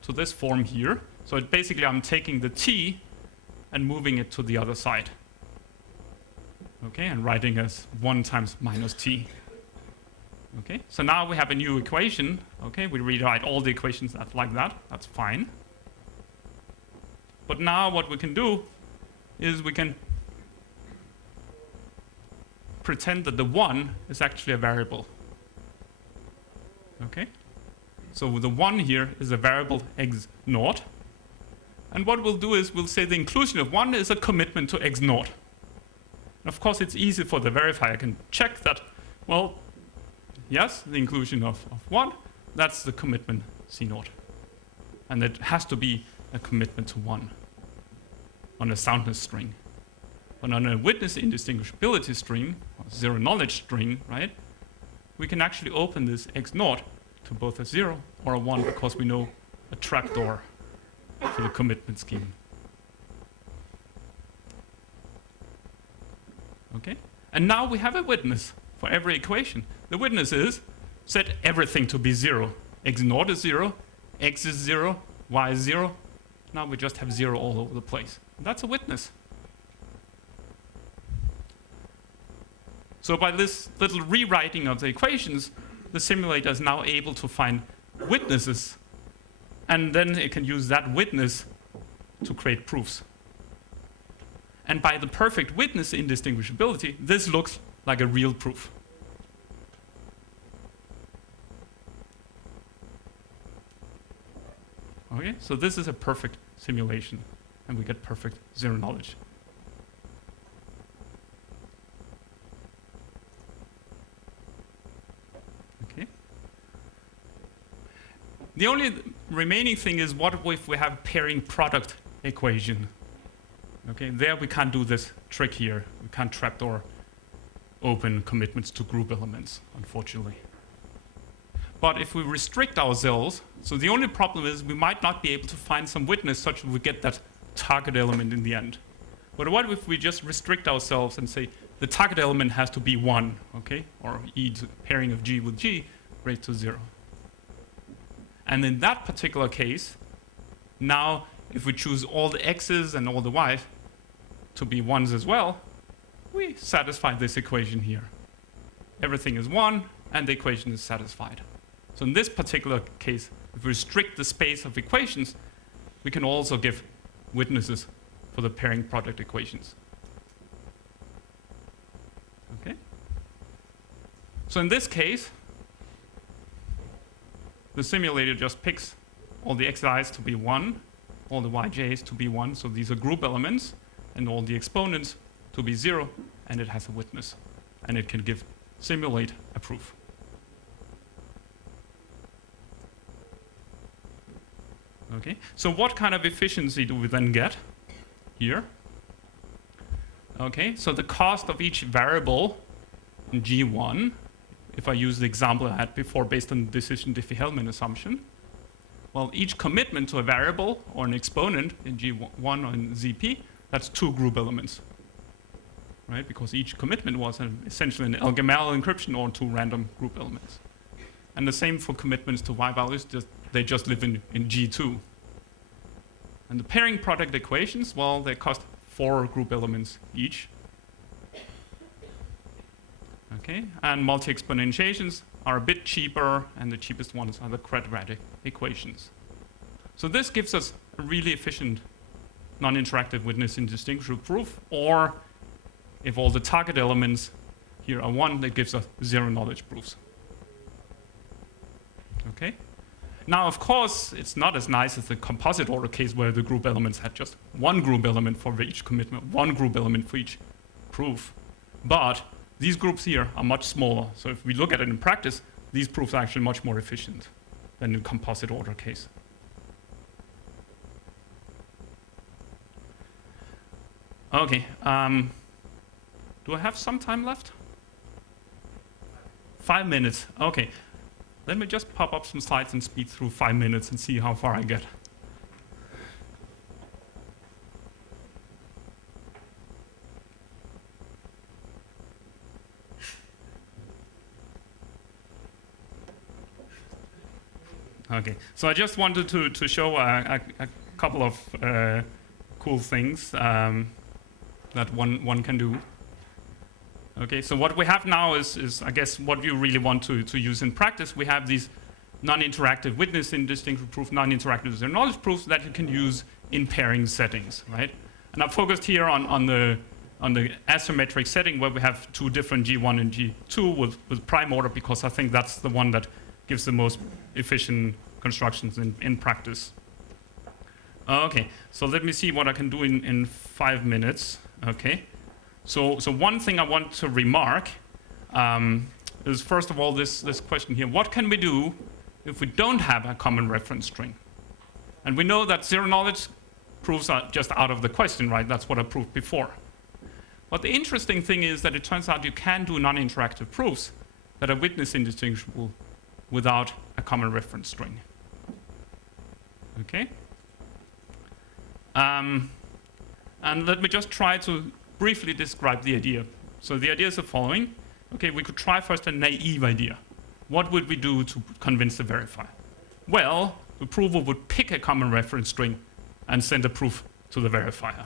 to this form here. So basically I'm taking the t and moving it to the other side. Okay, and writing as 1 times minus t. Okay, so now we have a new equation. Okay, we rewrite all the equations like that. That's fine. But now what we can do is we can pretend that the 1 is actually a variable. Okay? So the 1 here is a variable x0. And what we'll do is we'll say the inclusion of 1 is a commitment to x0. And of course, it's easy for the verifier. I can check that, well, yes, the inclusion of 1, that's the commitment C0. And it has to be a commitment to 1 on a soundness string. But on a witness indistinguishability string, or zero knowledge string, right, we can actually open this x0 to both a 0 or a 1 because we know a trapdoor for the commitment scheme. Okay? And now we have a witness for every equation. The witness is set everything to be 0. x0 is 0, x is 0, y is 0. Now we just have 0 all over the place. That's a witness. So by this little rewriting of the equations, the simulator is now able to find witnesses, and then it can use that witness to create proofs. And by the perfect witness indistinguishability, this looks like a real proof. Okay, so this is a perfect simulation, and we get perfect zero knowledge. Okay. The only remaining thing is what if we have pairing product equation? Okay, there we can't do this trick here. We can't trapdoor open commitments to group elements, unfortunately. But if we restrict ourselves, so the only problem is we might not be able to find some witness such that we get that target element in the end. But what if we just restrict ourselves and say the target element has to be 1, okay? Or each pairing of G with G raised to 0. And in that particular case, now if we choose all the x's and all the y's to be 1s as well, we satisfy this equation here. Everything is 1, and the equation is satisfied. So in this particular case, if we restrict the space of equations, we can also give witnesses for the pairing product equations. Okay? So in this case, the simulator just picks all the xi's to be 1, all the yj's to be 1, so these are group elements, and all the exponents to be 0, and it has a witness. And it can simulate a proof. Okay, so what kind of efficiency do we then get here? Okay, so the cost of each variable in G1, if I use the example I had before based on the decision Diffie-Hellman assumption, well, each commitment to a variable or an exponent in G1 or in ZP, that's 2 group elements, right? Because each commitment was essentially an algebraic encryption or 2 random group elements. And the same for commitments to Y values, they just live in G2. And the pairing product equations, well, they cost 4 group elements each. Okay, and multi-exponentiations are a bit cheaper, and the cheapest ones are the quadratic equations. So this gives us a really efficient non-interactive witness indistinguishable proof, or if all the target elements here are 1, that gives us 0 knowledge proofs. Okay? Now, of course, it's not as nice as the composite order case where the group elements had just 1 group element for each commitment, 1 group element for each proof. But these groups here are much smaller. So if we look at it in practice, these proofs are actually much more efficient than the composite order case. Okay. Do I have some time left? 5 minutes. Okay. Let me just pop up some slides and speed through 5 minutes and see how far I get. Okay, so I just wanted to show a couple of cool things that one can do. Okay, so what we have now is I guess what you really want to use in practice. We have these non-interactive witness indistinguishable proof, non-interactive zero knowledge proofs that you can use in pairing settings, right? And I've focused here on the asymmetric setting where we have 2 different G1 and G2 with prime order, because I think that's the one that gives the most efficient constructions in practice. Okay, so let me see what I can do in 5 minutes. Okay, so one thing I want to remark is first of all this question here: what can we do if we don't have a common reference string? And we know that zero knowledge proofs are just out of the question, right? That's what I proved before. But the interesting thing is that it turns out you can do non-interactive proofs that are witness indistinguishable without a common reference string. Okay? And let me just try to briefly describe the idea. So the idea is the following. Okay, we could try first a naive idea. What would we do to convince the verifier? Well, the prover would pick a common reference string and send a proof to the verifier.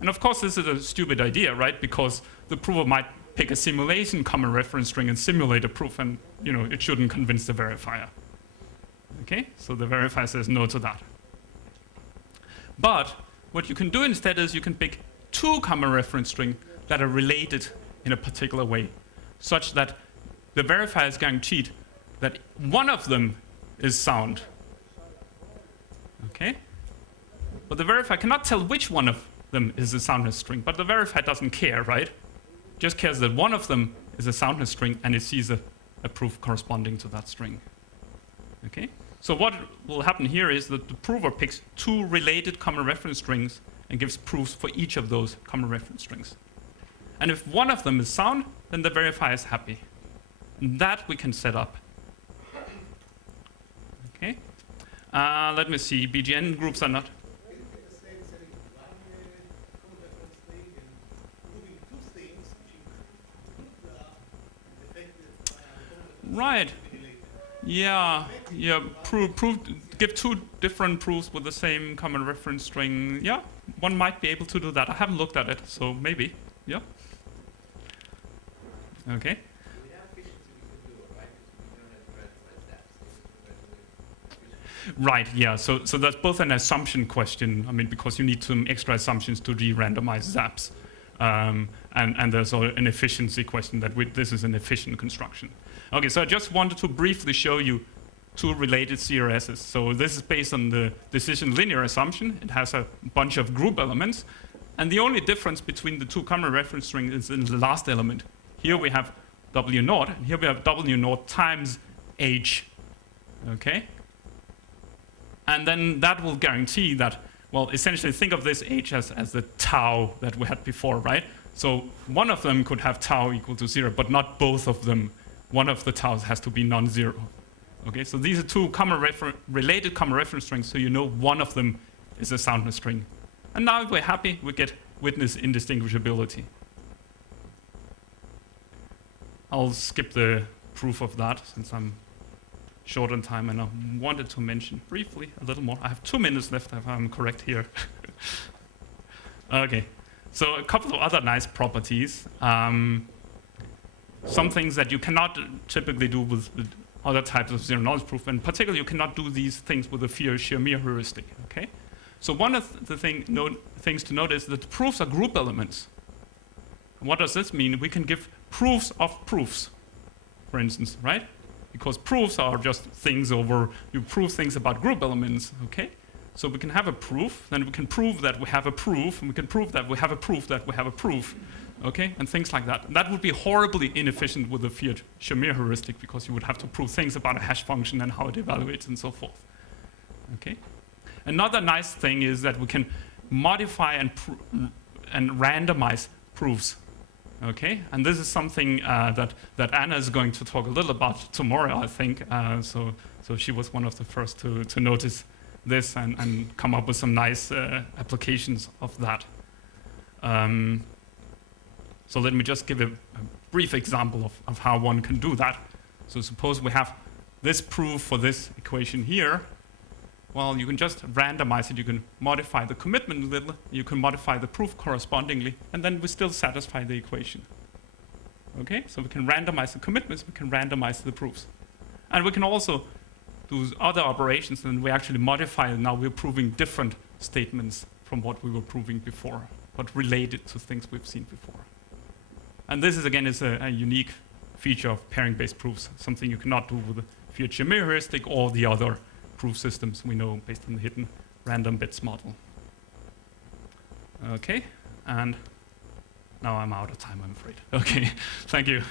And of course, this is a stupid idea, right? Because the prover might pick a simulation common reference string and simulate a proof, and it shouldn't convince the verifier. Okay, so the verifier says no to that. But what you can do instead is you can pick 2 common reference strings that are related in a particular way, such that the verifier is guaranteed that one of them is sound. Okay? But the verifier cannot tell which one of them is a soundness string, but the verifier doesn't care, right? Just cares that one of them is a soundness string, and it sees a proof corresponding to that string. Okay? So what will happen here is that the prover picks 2 related common reference strings and gives proofs for each of those common reference strings. And if one of them is sound, then the verifier is happy. And that we can set up. Okay? Let me see. BGN groups are not. Basically the same setting, 1 common reference string and proving 2 things Right. Yeah. Yeah. Give two different proofs with the same common reference string. Yeah. One might be able to do that. I haven't looked at it, so maybe. Yeah. Okay. Right, yeah, so that's both an assumption question, I mean, because you need some extra assumptions to re-randomize zaps. And there's an efficiency question that this is an efficient construction. Okay, so I just wanted to briefly show you two related CRSs. So this is based on the decision linear assumption. It has a bunch of group elements. And the only difference between the two common reference strings is in the last element. Here we have W0, and here we have W0 times H, okay? And then that will guarantee that, well, essentially think of this H as the tau that we had before, right? So one of them could have tau equal to 0, but not both of them. One of the taus has to be non-zero. Okay, so these are two related common reference strings, so you know one of them is a soundness string. And now if we're happy, we get witness indistinguishability. I'll skip the proof of that since I'm short on time, and I wanted to mention briefly a little more. I have 2 minutes left if I'm correct here. Okay, so a couple of other nice properties. Some things that you cannot typically do with other types of zero-knowledge proof, and particularly you cannot do these things with the Schermer heuristic. Okay, so one of the things to note is that proofs are group elements. What does this mean? We can give proofs of proofs, for instance, right? Because proofs are just things you prove things about group elements, okay? So we can have a proof, then we can prove that we have a proof, and we can prove that we have a proof that we have a proof, okay? And things like that. That would be horribly inefficient with the Schermer heuristic because you would have to prove things about a hash function and how it evaluates and so forth, okay? Another nice thing is that we can modify and randomize proofs. Okay, and this is something that Anna is going to talk a little about tomorrow, I think. So she was one of the first to notice this and come up with some nice applications of that. So let me just give a brief example of how one can do that. So suppose we have this proof for this equation here. Well, you can just randomize it. You can modify the commitment a little. You can modify the proof correspondingly, and then we still satisfy the equation. Okay, so we can randomize the commitments. We can randomize the proofs, and we can also do other operations. And we actually modify. Now we're proving different statements from what we were proving before, but related to things we've seen before. And this is again a unique feature of pairing-based proofs. Something you cannot do with the Schermer heuristic or the other proof systems we know based on the hidden random bits model. Okay, and now I'm out of time, I'm afraid. Okay, thank you.